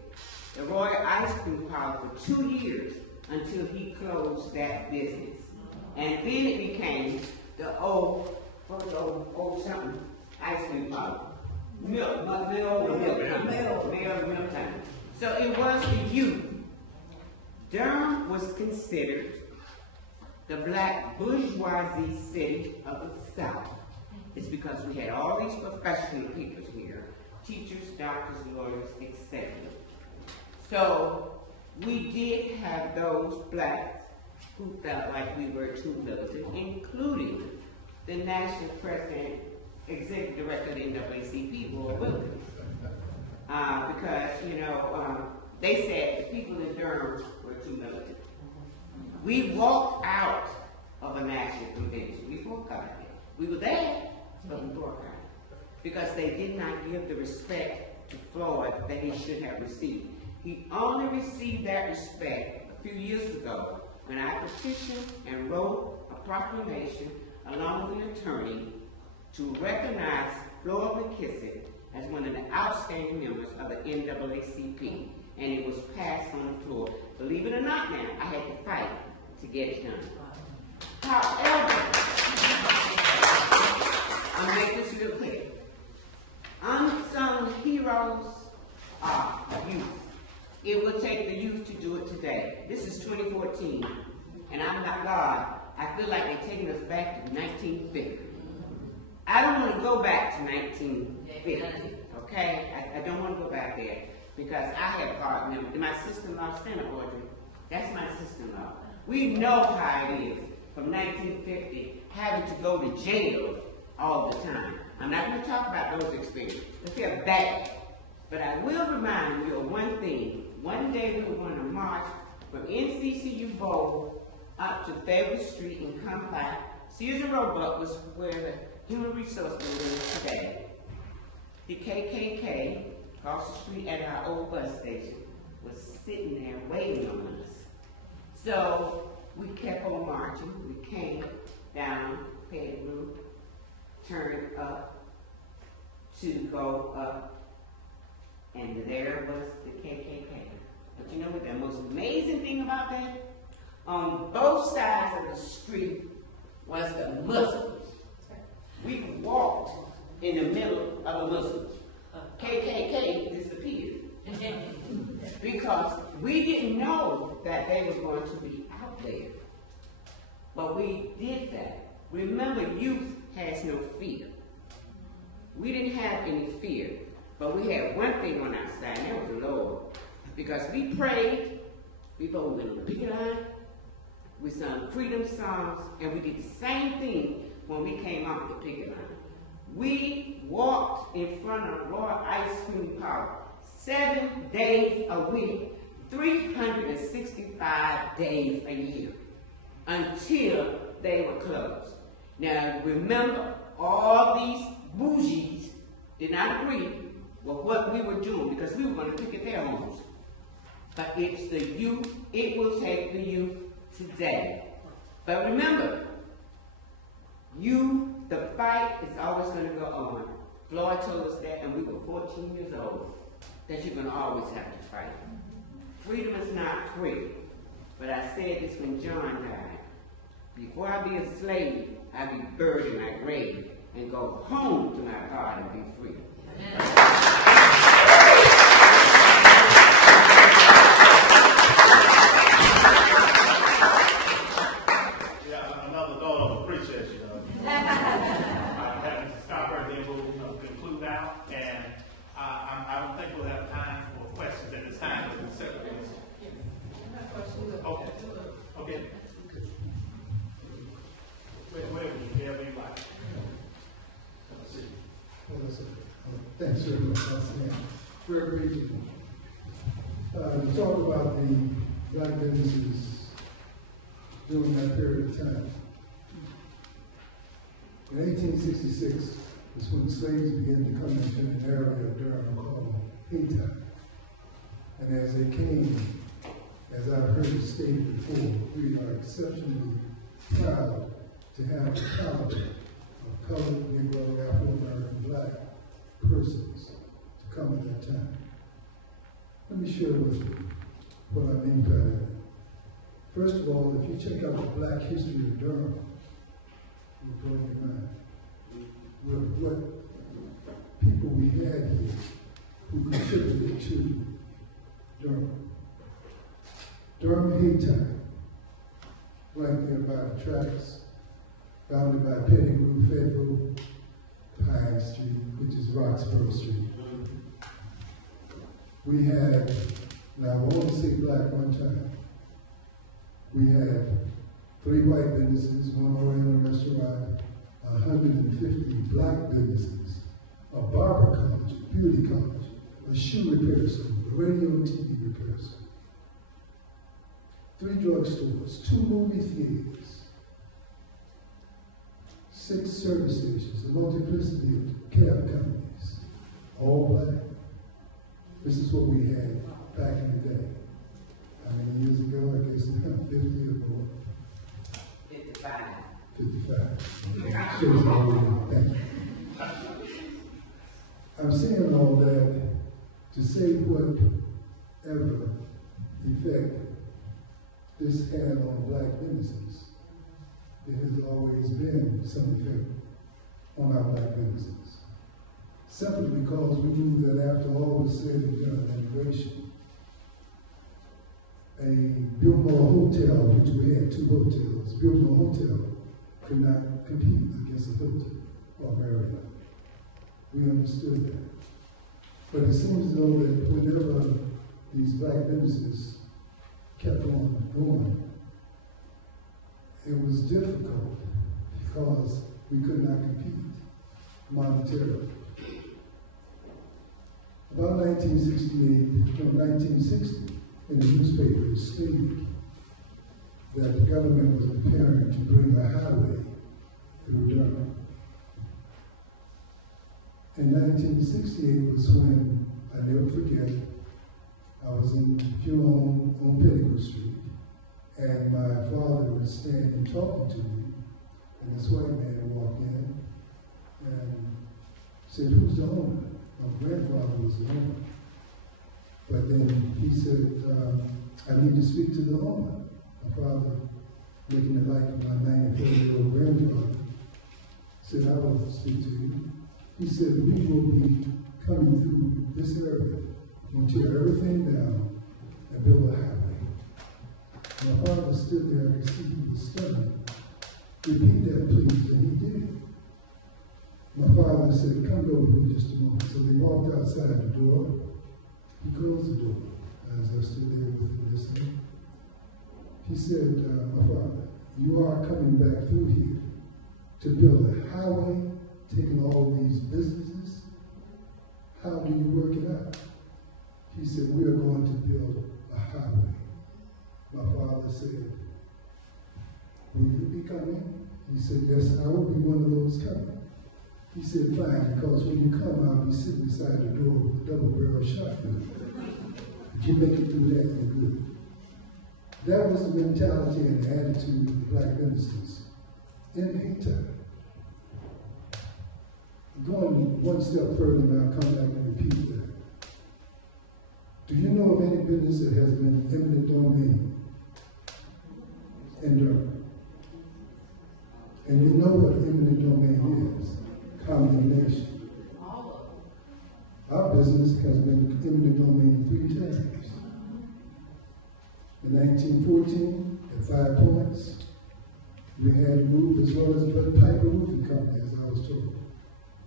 the Royal Ice Cream College for 2 years until he closed that business. And then it became the old something ice cream college. Mayoral. So it was the youth. Durham was considered the black bourgeoisie city of the South. It's because we had all these professional people here, teachers, doctors, lawyers, etc. So we did have those blacks who felt like we were too militant, including the national president, executive director of the NAACP, Roy Wilkins. Because, they said the people in Durham were too militant. We walked out of a national convention. We walked out of it. We were there, but we walked out. Because they did not give the respect to Floyd that he should have received. He only received that respect a few years ago when I petitioned and wrote a proclamation along with an attorney to recognize Floyd McKissick as one of the outstanding members of the NAACP. And it was passed on the floor. Believe it or not now, I had to fight to get it done. However, I'll make this real clear. Unsung heroes are youth. It will take the youth to do it today. This is 2014, and I'm not God. I feel like they're taking us back to 1950. I don't want to go back to 1950, okay? I don't want to go back there because I have hard memory. My sister-in-law, stand up, Audrey. That's my sister-in-law. We know how it is from 1950 having to go to jail all the time. I'm not going to talk about those experiences. They feel bad. But I will remind you of one thing. One day we were going to march from NCCU Bowl up to Fayetteville Street and come by Sears and Roebuck was where the Human Resource Building is today. The KKK across the street at our old bus station was sitting there waiting on us. So we kept on marching. We came down Fayetteville, turned up to go up, and there was the KKK. But you know what the most amazing thing about that? On both sides of the street was the Muslims. We walked in the middle of the Muslims. KKK disappeared. Because we didn't know that they were going to be out there. But we did that. Remember, youth has no fear. We didn't have any fear. But we had one thing on our side, and that was the Lord. Because we prayed before we went on the picket line, we sung freedom songs, and we did the same thing when we came off the picket line. We walked in front of Royal Ice Cream Park 7 days a week, 365 days a year, until they were closed. Now remember, all these bougies did not agree with what we were doing because we were going to picket their homes. But it's the youth, it will take the youth today. But remember, the fight is always going to go on. Floyd told us that, and we were 14 years old, that you're going to always have to fight. Freedom is not free. But I said this when John died. Before I be a slave, I be buried in my grave and go home to my God and be free. Yeah, another daughter appreciates you. I'm having to stop right there. We'll conclude out, and I don't think we'll have time for questions at this time. Okay. Okay. Wherever you like. Thanks very much. Very briefly. We talked about the black businesses during that period of time. In 1866 was when slaves began to come into an area of Durham called Haytime. And as they came, as I've heard it stated before, we are exceptionally proud to have the power of colored, Negro, Afro-American, black persons to come at that time. Let me share with you what I mean by that. First of all, if you check out the black history of Durham, you'll blow your mind with what people we had here who contributed to Durham. Durham Haytime, right there by the tracks, bounded by Pettigrew, Fayetteville, Pine Street, which is Roxborough Street. We had, now I want to say black one time, we had 3 white businesses, 1 Oriental restaurant, 150 black businesses, a barber college, a beauty college, a shoe repair store, a radio and TV repair store, 3 drugstores, 2 movie theaters, 6 service stations, a multiplicity of cab companies, all black. This is what we had back in the day. How many years ago? I guess 50 or more. 55. 55. Shows how old. Thank you. I'm saying all that to say whatever effect this had on black businesses. It has always been some effect on our black businesses. Simply because we knew that after all was said and done, immigration, a Biltmore Hotel, which we had 2 hotels, Biltmore Hotel could not compete against a Hilton or Marriott. We understood that. But it seems as though that whenever these black businesses kept on going, it was difficult because we could not compete monetarily. About 1960, in the newspaper, it stated that the government was preparing to bring a highway through Durham. In 1968 was when, I never forget, I was in funeral on Pettigrew Street, and my father was standing talking to me, and this white man walked in and said, "Who's the owner?" My grandfather was the owner. But then he said, "I need to speak to the owner." My father, making it like my 94-year-old grandfather, said, "I will speak to you." He said, "We will be coming through this area. We'll tear everything down and build a highway." My father stood there, I could see he was studying. "Repeat that, please," and he did. My father said, "Come over with me just a moment." So they walked outside the door. He closed the door as I stood there with him listening. He said, "My father, you are coming back through here to build a highway, taking all these businesses. How do you work it out?" He said, "We are going to build a highway." My father said, "Will you be coming?" He said, "Yes, I will be one of those coming." He said, "Fine, because when you come, I'll be sitting beside the door with a double-barrel shotgun. If you make it through that, you're good." That was the mentality and the attitude of the black ministers in Haiti. Going one step further, and I'll come back and repeat that. Do you know of any business that has been eminent domain in Durham? And you know what eminent domain is? Condemnation. Our business has been eminent domain 3 times. In 1914, at 5 Points, we had roof as well as Bud Piper Roofing Company, as I was told,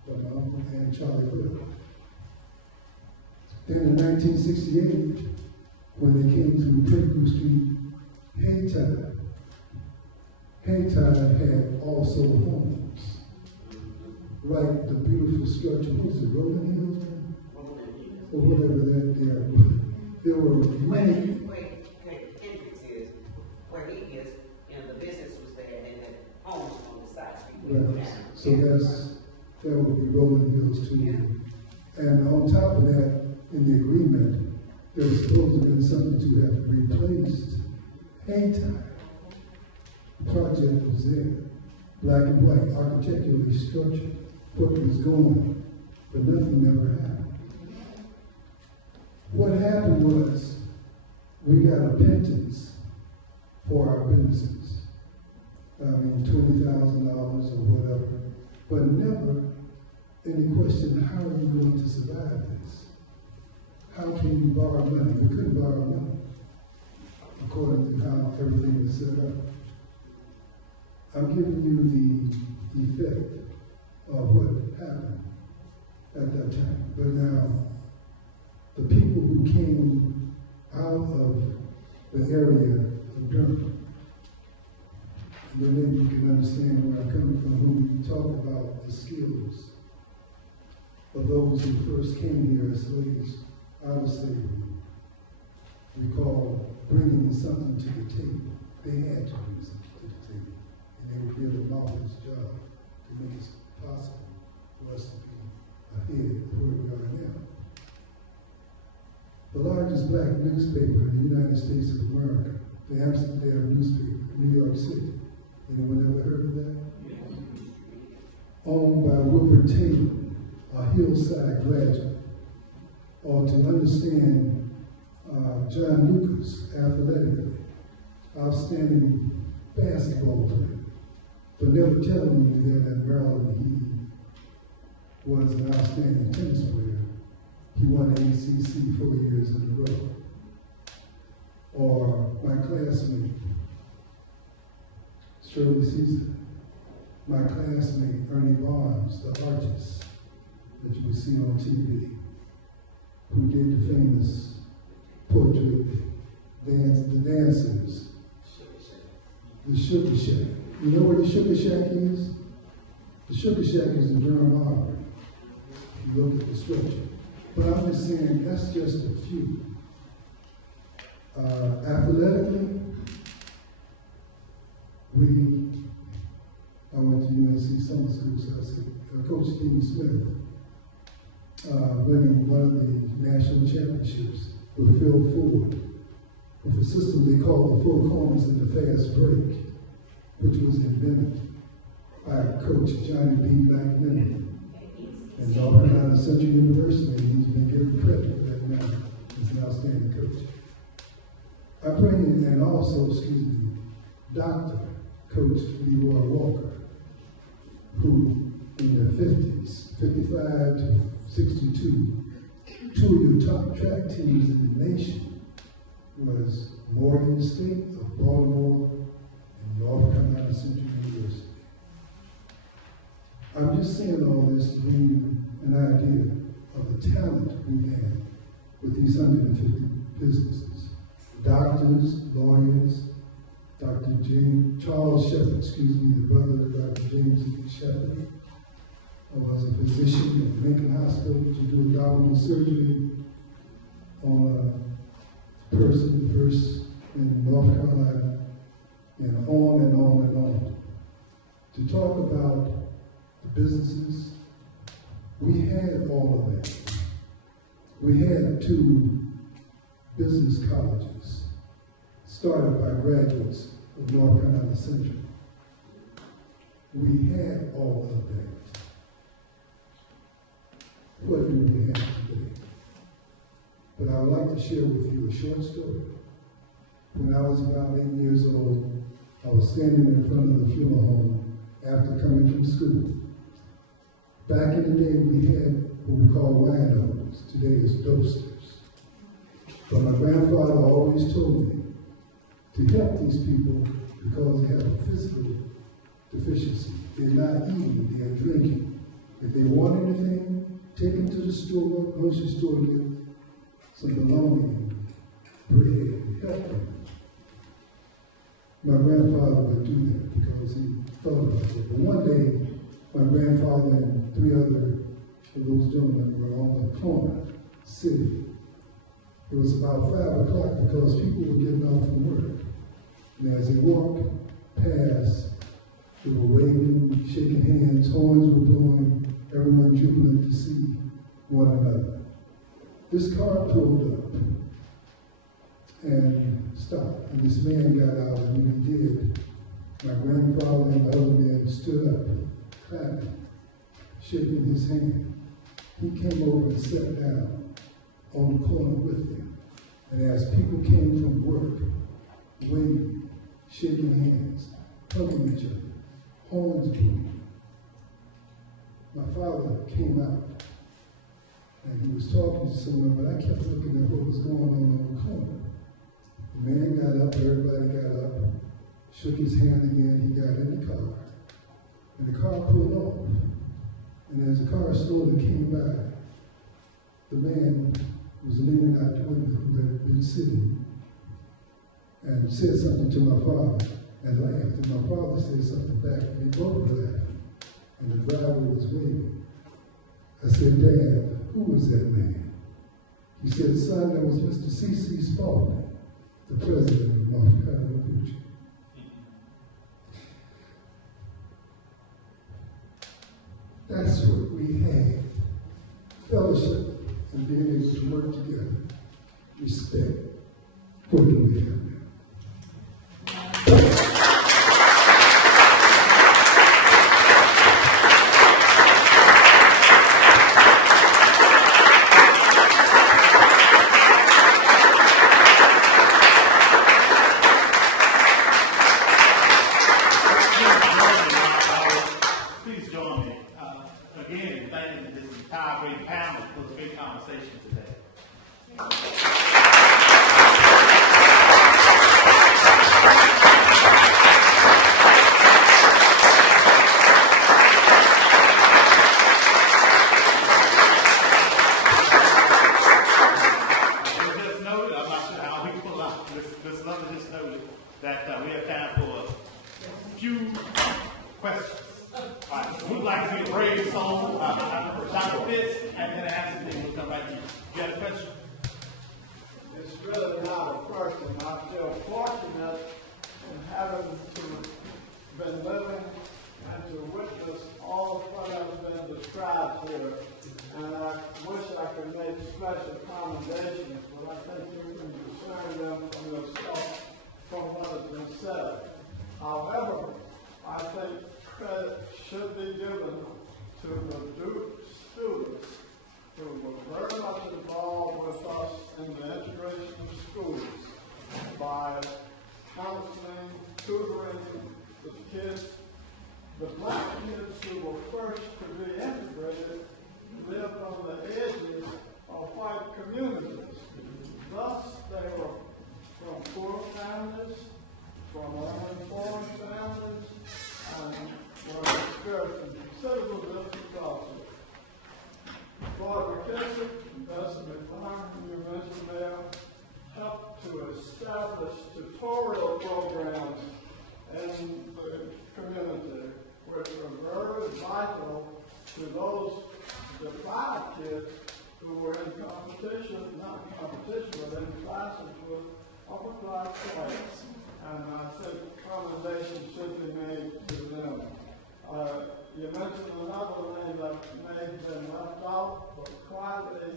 by my uncle and Charlie Hood. Then in 1968, when they came through Pettigrew Street, Hayti had also homes. Right, the beautiful structure, what is it, Rolling Hills? Or whatever that they are. There were many. Where Hendrix is, where he is, the business was there, and the homes on the side street. Right. So that would be Rolling Hills too. Yeah. And on top of that, in the agreement, there was supposed to be something to have replaced Hayti. The project was there, black and white, architecturally structured, what was going, but nothing ever happened. What happened was, we got a pittance for our businesses. $20,000 or whatever, but never any question, how are you going to survive this? How can you borrow money? We couldn't borrow money, according to how everything was set up. I'm giving you the effect of what happened at that time. But now, the people who came out of the area of Durham, and then maybe you can understand where I'm coming from when we talk about the skills of those who first came here as slaves out of slavery. We call bringing something to the table. They had to bring something to the table. And they would give a marvelous job to make it possible for us to be ahead of where we are now. The largest black newspaper in the United States of America, the Amsterdam newspaper, New York City. Anyone ever heard of that? Yes. Owned by Wilbur Taylor, a Hillside graduate. Or to understand John Lucas, athletically, outstanding basketball player, but never telling you that at Maryland he was an outstanding tennis player. He won the ACC 4 years in a row. Or my classmate, Shirley Caesar, my classmate, Ernie Barnes, the artist that you will see on TV, who did the famous portrait, the dancers. the Sugar Shack. You know where the Sugar Shack is? The Sugar Shack is the Durham Library. If you look at the structure. But I'm just saying, that's just a few. Athletically, I went to UNC summer school, so I said, Coach Dean Smith, winning one of the national championships with Phil Ford, with a system they called the four corners and the fast break, which was invented by Coach Johnny B. McMillan at North Carolina Central University, and he's been given credit for that now. He's an outstanding coach. I bring in, and also, Dr. Coach Leroy Walker, who in the 50s, 55 to 62, two of the top track teams in the nation was Morgan State of Baltimore and North Carolina Central University. I'm just saying all this to bring you an idea of the talent we have with these 150 businesses. Doctors, lawyers, Dr. Charles Shepard, the brother of Dr. James Shepard, was a physician at Lincoln Hospital to do abdominal surgery on a person first in North Carolina, and on and on and on. To talk about the businesses, we had all of that. We had 2 business colleges started by graduates of North Carolina Central. We had all of that. What do we have today? But I would like to share with you a short story. When I was about 8 years old, I was standing in front of the funeral home after coming from school. Back in the day, we had what we call winos. Today is toasters. But my grandfather always told me to help these people because they have a physical deficiency. They're not eating, they're drinking. If they want anything, take them to the store, grocery store, get some bologna, bread, help them. My grandfather would do that because he thought about it. But one day, my grandfather and 3 other of those gentlemen were on the corner, sitting. It was about 5 o'clock because people were getting off from work. And as they walked past, they were waving, shaking hands, horns were blowing, everyone jubilant to see one another. This car pulled up and stopped, and this man got out, and when he did, my grandfather and the other man stood up, clapping, shaking his hand. He came over and sat down on the corner with them. And as people came from work, waving, shaking hands, hugging each other, horns blowing, my father came out and he was talking to someone, but I kept looking at what was going on the corner. The man got up, everybody got up, shook his hand again, he got in the car, and the car pulled off. And as the car slowly came by, the man was leaning out the window who had been sitting and said something to my father and laughed. And my father said something back, and they both laughed. And the driver was waving. I said, Dad, who was that man? He said, son, that was Mr. C.C. Spaulding, the president of North Carolina. That's what we had. Fellowship and being able to work together. Respect. What do we have now? Please join me again in thanking this entire great panel for this great conversation today. Just noted, I'm not sure how we pull out this level, just noted that we have time for like to sing a brave song for Dr. Pitts, and then after that, we'll come back to you. You got a question? It's really not a question. I feel fortunate in having been living and to witness all of what has been described here. And I wish I could make special commendations, but I think you can discern them from yourself from what has been said. However, I think credit should be given to the Duke students who were very much involved with us in the integration of schools by counseling, tutoring the kids. The black kids who were first to be integrated lived on the edges of white communities. Thus, they were from poor families, from uninformed families, and were experiencing considerable difficulty. Lord McKissick, Bessemer Farm, you mentioned there, helped to establish tutorial programs in the community, which were very vital to those deprived kids who were in competition, not competition, but in classes with upper class whites. And I think commendation should be made to them. You mentioned another name that may have been left out, but quietly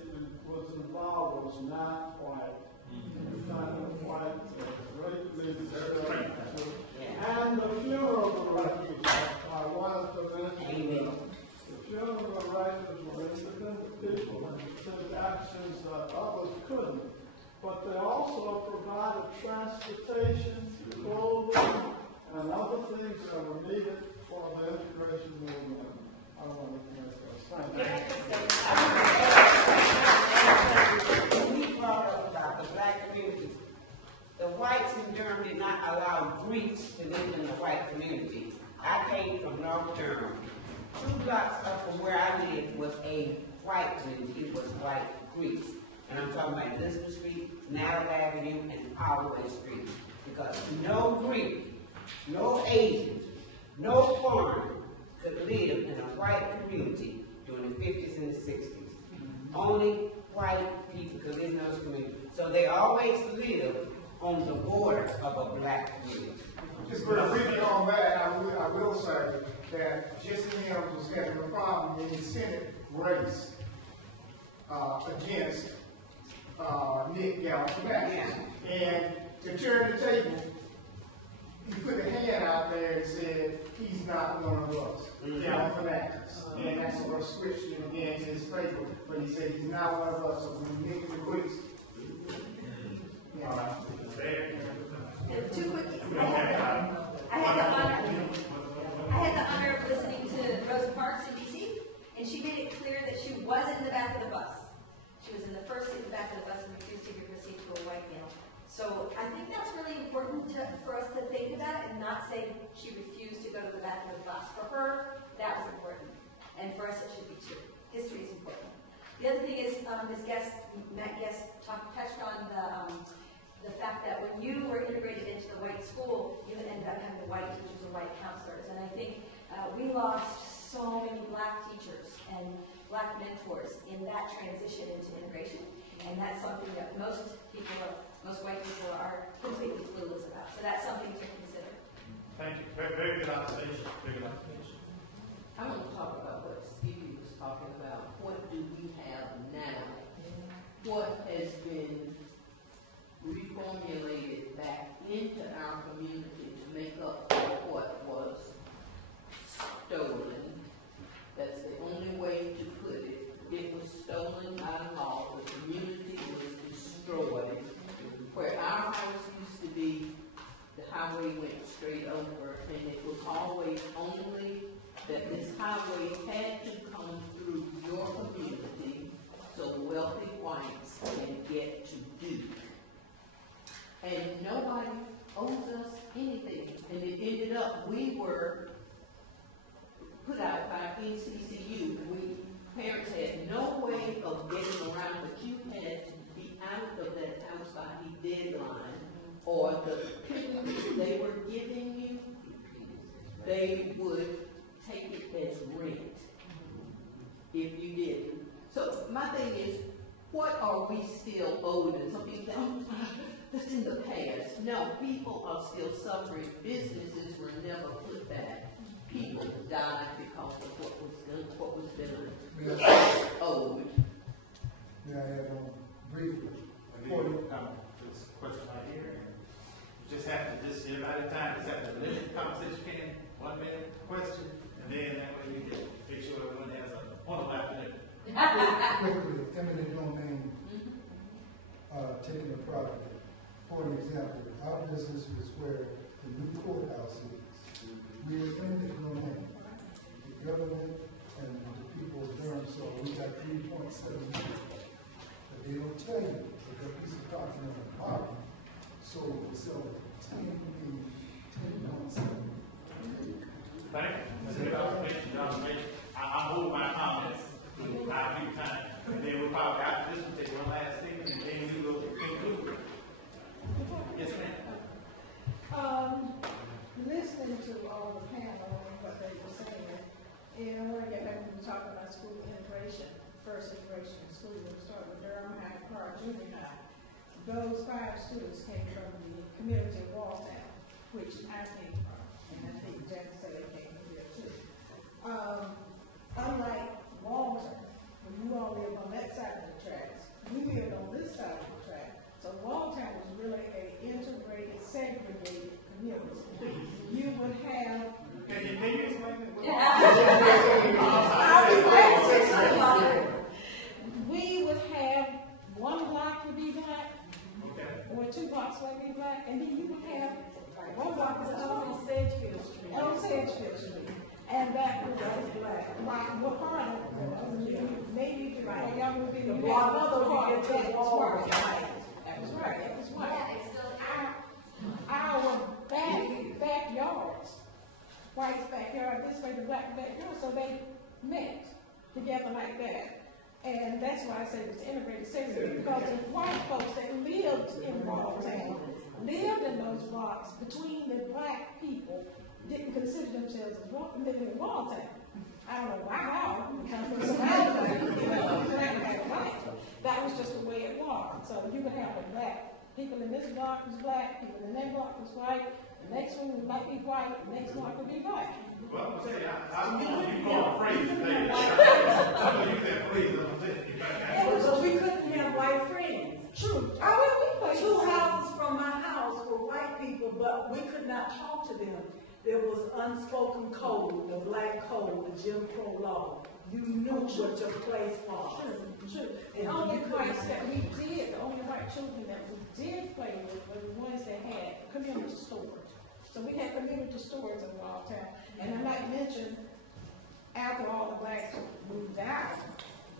was involved was not white. Not white, great leadership. And the funeral directors, I wanted to mention the funeral directors were independent people and took actions that others couldn't. But they also provided transportation, clothing, and other things that were needed for the integration movement. I wanted to make those. Thank you. We brought up about the black community. The whites in Durham did not allow Greeks to live in the white community. I came from North Durham. 2 blocks up from where I lived was a white community. It was white Greeks. And I'm talking about Elizabeth Street, Narrow Avenue, and Holloway Street. Because no Greek, no Asian, no foreign could live in a white community during the 50s and the 60s. Only white people could live in those communities. So they always lived on the border of a black community. Just very briefly on that, I will say that Jesse Helms was having a problem in the Senate race against Nick Galifianakis. And to turn the table, he put a hand out there and said, he's not one of us, Galifianakis. And that sort of switched him against his favor, but he said he's not one of us, so we make the race. Two quickies. I had the honor of listening to Rosa Parks in D.C., and she made it clear that she was in the back of the bus. She was in the first seat in the back of the bus and refused to give her seat to a white male. So I think that's really important for us to think about and not say she refused to go to the back of the bus. For her, that was important. And for us, it should be too. History is important. The other thing is, Matt Guest touched on the fact that when you were integrated into the white school, you ended up having white teachers and white counselors. And I think we lost so many black teachers and black mentors in that transition into integration. And that's something that most white people are completely clueless about. So that's something to consider. Thank you. Very, very good observation. Very good observation. I want to talk about what Stevie was talking about. What do we have now? What has been reformulated back into our community to make up for what was stolen? That's the only way to put it. It was stolen by law. The community was destroyed. Where our house used to be, the highway went straight over, and it was always only that this highway had to come through your community so the wealthy whites can get to Duke. And nobody owes us anything. And it ended up, we were put out by NCCU. Parents had no way of getting around, but you had to be out of that house by the deadline, or the people they were giving you, they would take it as rent. if you didn't. So my thing is, what are we still owed? And some people say, oh, that's in the past. No, people are still suffering. Businesses were never put back. People died because of what was done, owed. May I add on briefly? This question right here. You just have to, everybody time, just have to limit the conversation, can 1 minute question, and then that way we can make sure everyone has a point of afternoon. Quickly, eminent domain, taking a property. For an example, our business is where the new courthouse is. We are eminent domain. The government and the people of Durham, so we got 3.7 million. But they don't tell you that that piece of property on the property sold for selling 10 million, 10.7 million. Thank you. That's a good observation. I'm holding my comments. I'll give you time. And then we'll probably, after this, we'll take one last thing, and then we will conclude. Yes, ma'am. Listening to all the panel and what they were saying, and I want to get back to talking about school integration, first integration in school. We started with Durham High, Park, Junior High. Those 5 students came from the community of Walltown, which I came from, and I think Jack said they came from there too. Unlike Walton, when you all live on that side of the tracks, we lived on this side of the track. So Walltown was really an integrated, segregated community. You would have. Can you explain it? We would have 1 block would be black, or 2 blocks would be black, and then you would have 1 block is on Sedgefield Street. On Sedgefield Street. And that was black. What part of it? Maybe if you're young, would be the block. Another part that's white. That was right. That was white. Our backyards, white's backyard, this way the black backyard, so they met together like that. And that's why I say it's integrated segregated, because the white folks that lived in Walltown, lived in those blocks between the black people, didn't consider themselves as living in Walltown. I don't know why, because that was just the way it was. So you would have the black people in this block was black, people in that block was white, the next one might be white, the next block would be black. Well, I'm saying, I'm you call a phrase today. I'm going to use that phrase. So we couldn't have white friends. True. We 2 houses from my house were white people, but we could not talk to them. There was unspoken code, the black code, the Jim Crow law. You knew what took place for. True. The only whites that we did, the only white children that we did play with were the ones that had community stores. So we had community stores in Walltown. And I might mention, after all the blacks moved out,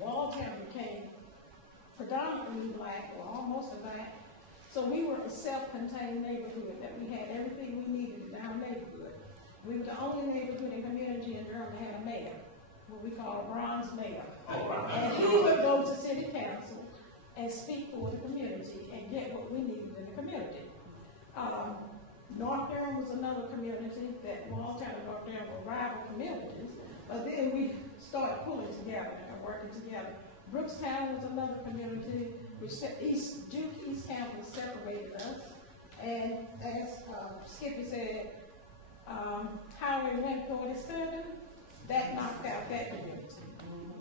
Walltown became predominantly black, or almost a black. So we were a self-contained neighborhood, that we had everything we needed in our neighborhood. We were the only neighborhood and community in Durham that had a mayor, what we call a bronze mayor. And he would go to city council and speak for the community and get what we needed in the community. North Durham was another community that Walltown and North Durham were rival communities, but then we started pulling together and working together. Brookstown was another community, which Duke East Campus separated us, and as Skippy said, Howard went toward his southern, that knocked out that community.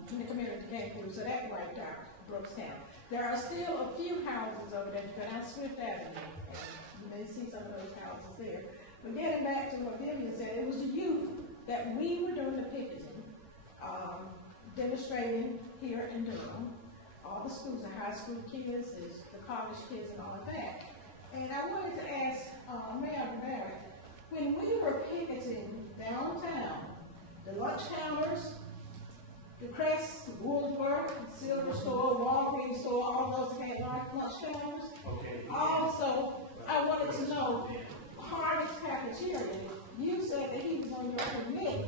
And the community came through, so that wiped out Brookstown. There are still a few houses over there, but on Swift Avenue. You may see some of those houses there. But getting back to what Vivian said, it was the youth that we were doing the picketing, demonstrating here in Durham. All the schools, the high school kids, the college kids, and all of that. And I wanted to ask Mayor Barrett, when we were picketing downtown, the lunch counters, the Crest, Woolworth, Silver Store, Walgreens Store, all those had lunch counters. Okay. Also, I wanted to know, Harvey's Cafeteria, you said that he was on your committee,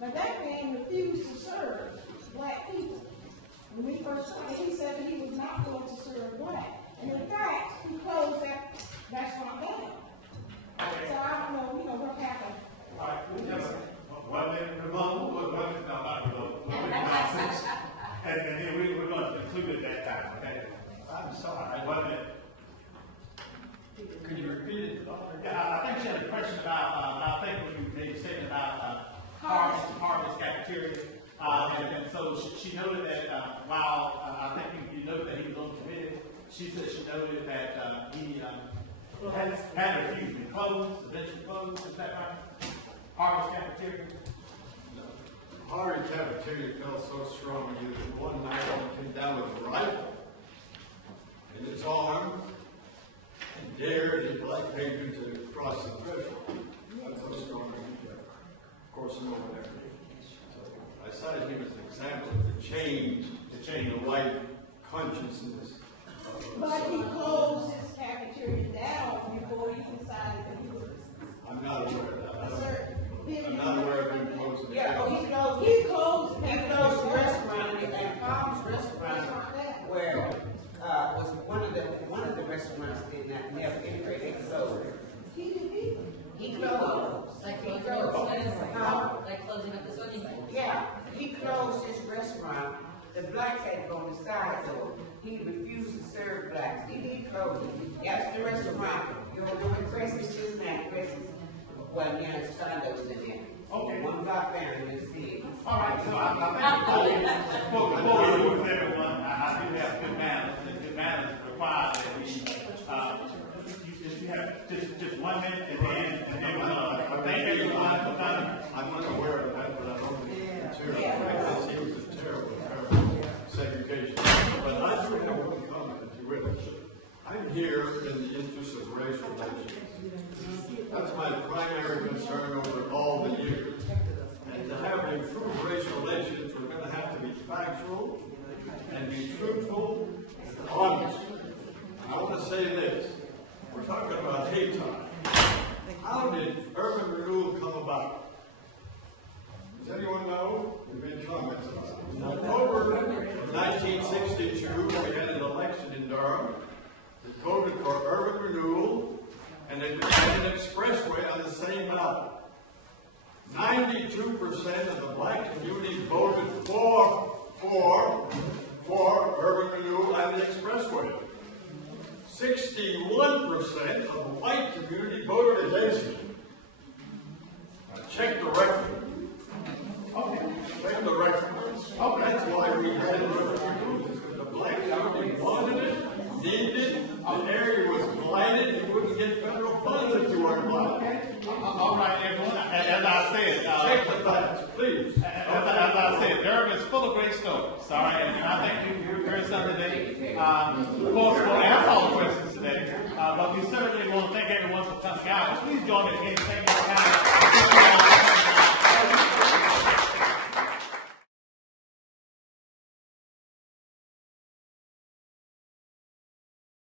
but that man refused to serve black people. When we first started, he said that he was not going to serve black. And in fact, he closed that restaurant down. So I don't know, what happened. All right, 1 minute per month, 1 minute, no, not per month. I'm sorry, wait a minute. Could you repeat it? Yeah, I think she had a question about, I think when you made a statement about Harvest cafeteria. And so she noted that while I think you noted that he was on the committee, she said she noted that he had refused to close, eventually closed, is that right? Harvest cafeteria? Harvard cafeteria felt so strongly that one night he came down with a rifle in his arm and dared a black patron to cross the threshold. That's how strong he felt. Of course, no one ever did. So I cited him as an example of the change in the white consciousness. But he closed his cafeteria down before he decided that he was. I'm not aware of that. I'm not aware of him closing it. Yeah, He closed the restaurant, and Palm's restaurant, where, was one of the restaurants did not have anyway, they closed. He didn't either. He closed. Like He closing closed. like closing up the swimming pool. Yeah, he closed his restaurant. The blacks had to go on the side, so he refused to serve blacks. He didn't close it. That's the restaurant. You don't know what Crescent's is now, Crescent's. Well, yeah, it's condos in there. Okay. One block down in the city. All right, so I before we move with everyone, I do have good manners, and good manners require that you have just 1 minute at the end, and then thank everyone for coming. I'm not aware of that, but I don't think it's terrible. He was a terrible segregation. But I do have one comment, if you will. I'm here in the interest of race relations. That's my primary concern over all the years. And to have improved race relations, we're going to have to be factual and be truthful and honest. I want to say this. We're talking about hate time. How did urban renewal come about? Does anyone know? We've made comments about it. In October of 1962, we had an election in Durham. We voted for urban renewal, and they had an expressway on the same ballot. 92% of the black community voted for urban renewal and the expressway. 61% of the white community voted against it. Check the record. Okay. Check the record. That's why we had urban renewal. The black community wanted it, needed it. The area was blighted. You wouldn't get federal funds if you weren't blighted. All right, everyone. As I said, check the facts, please. As I said, Durham is full of great stories. All right, and I think you heard some today. Of course, we'll answer all the questions today, but we certainly want to thank everyone for coming out. Please join me in thanking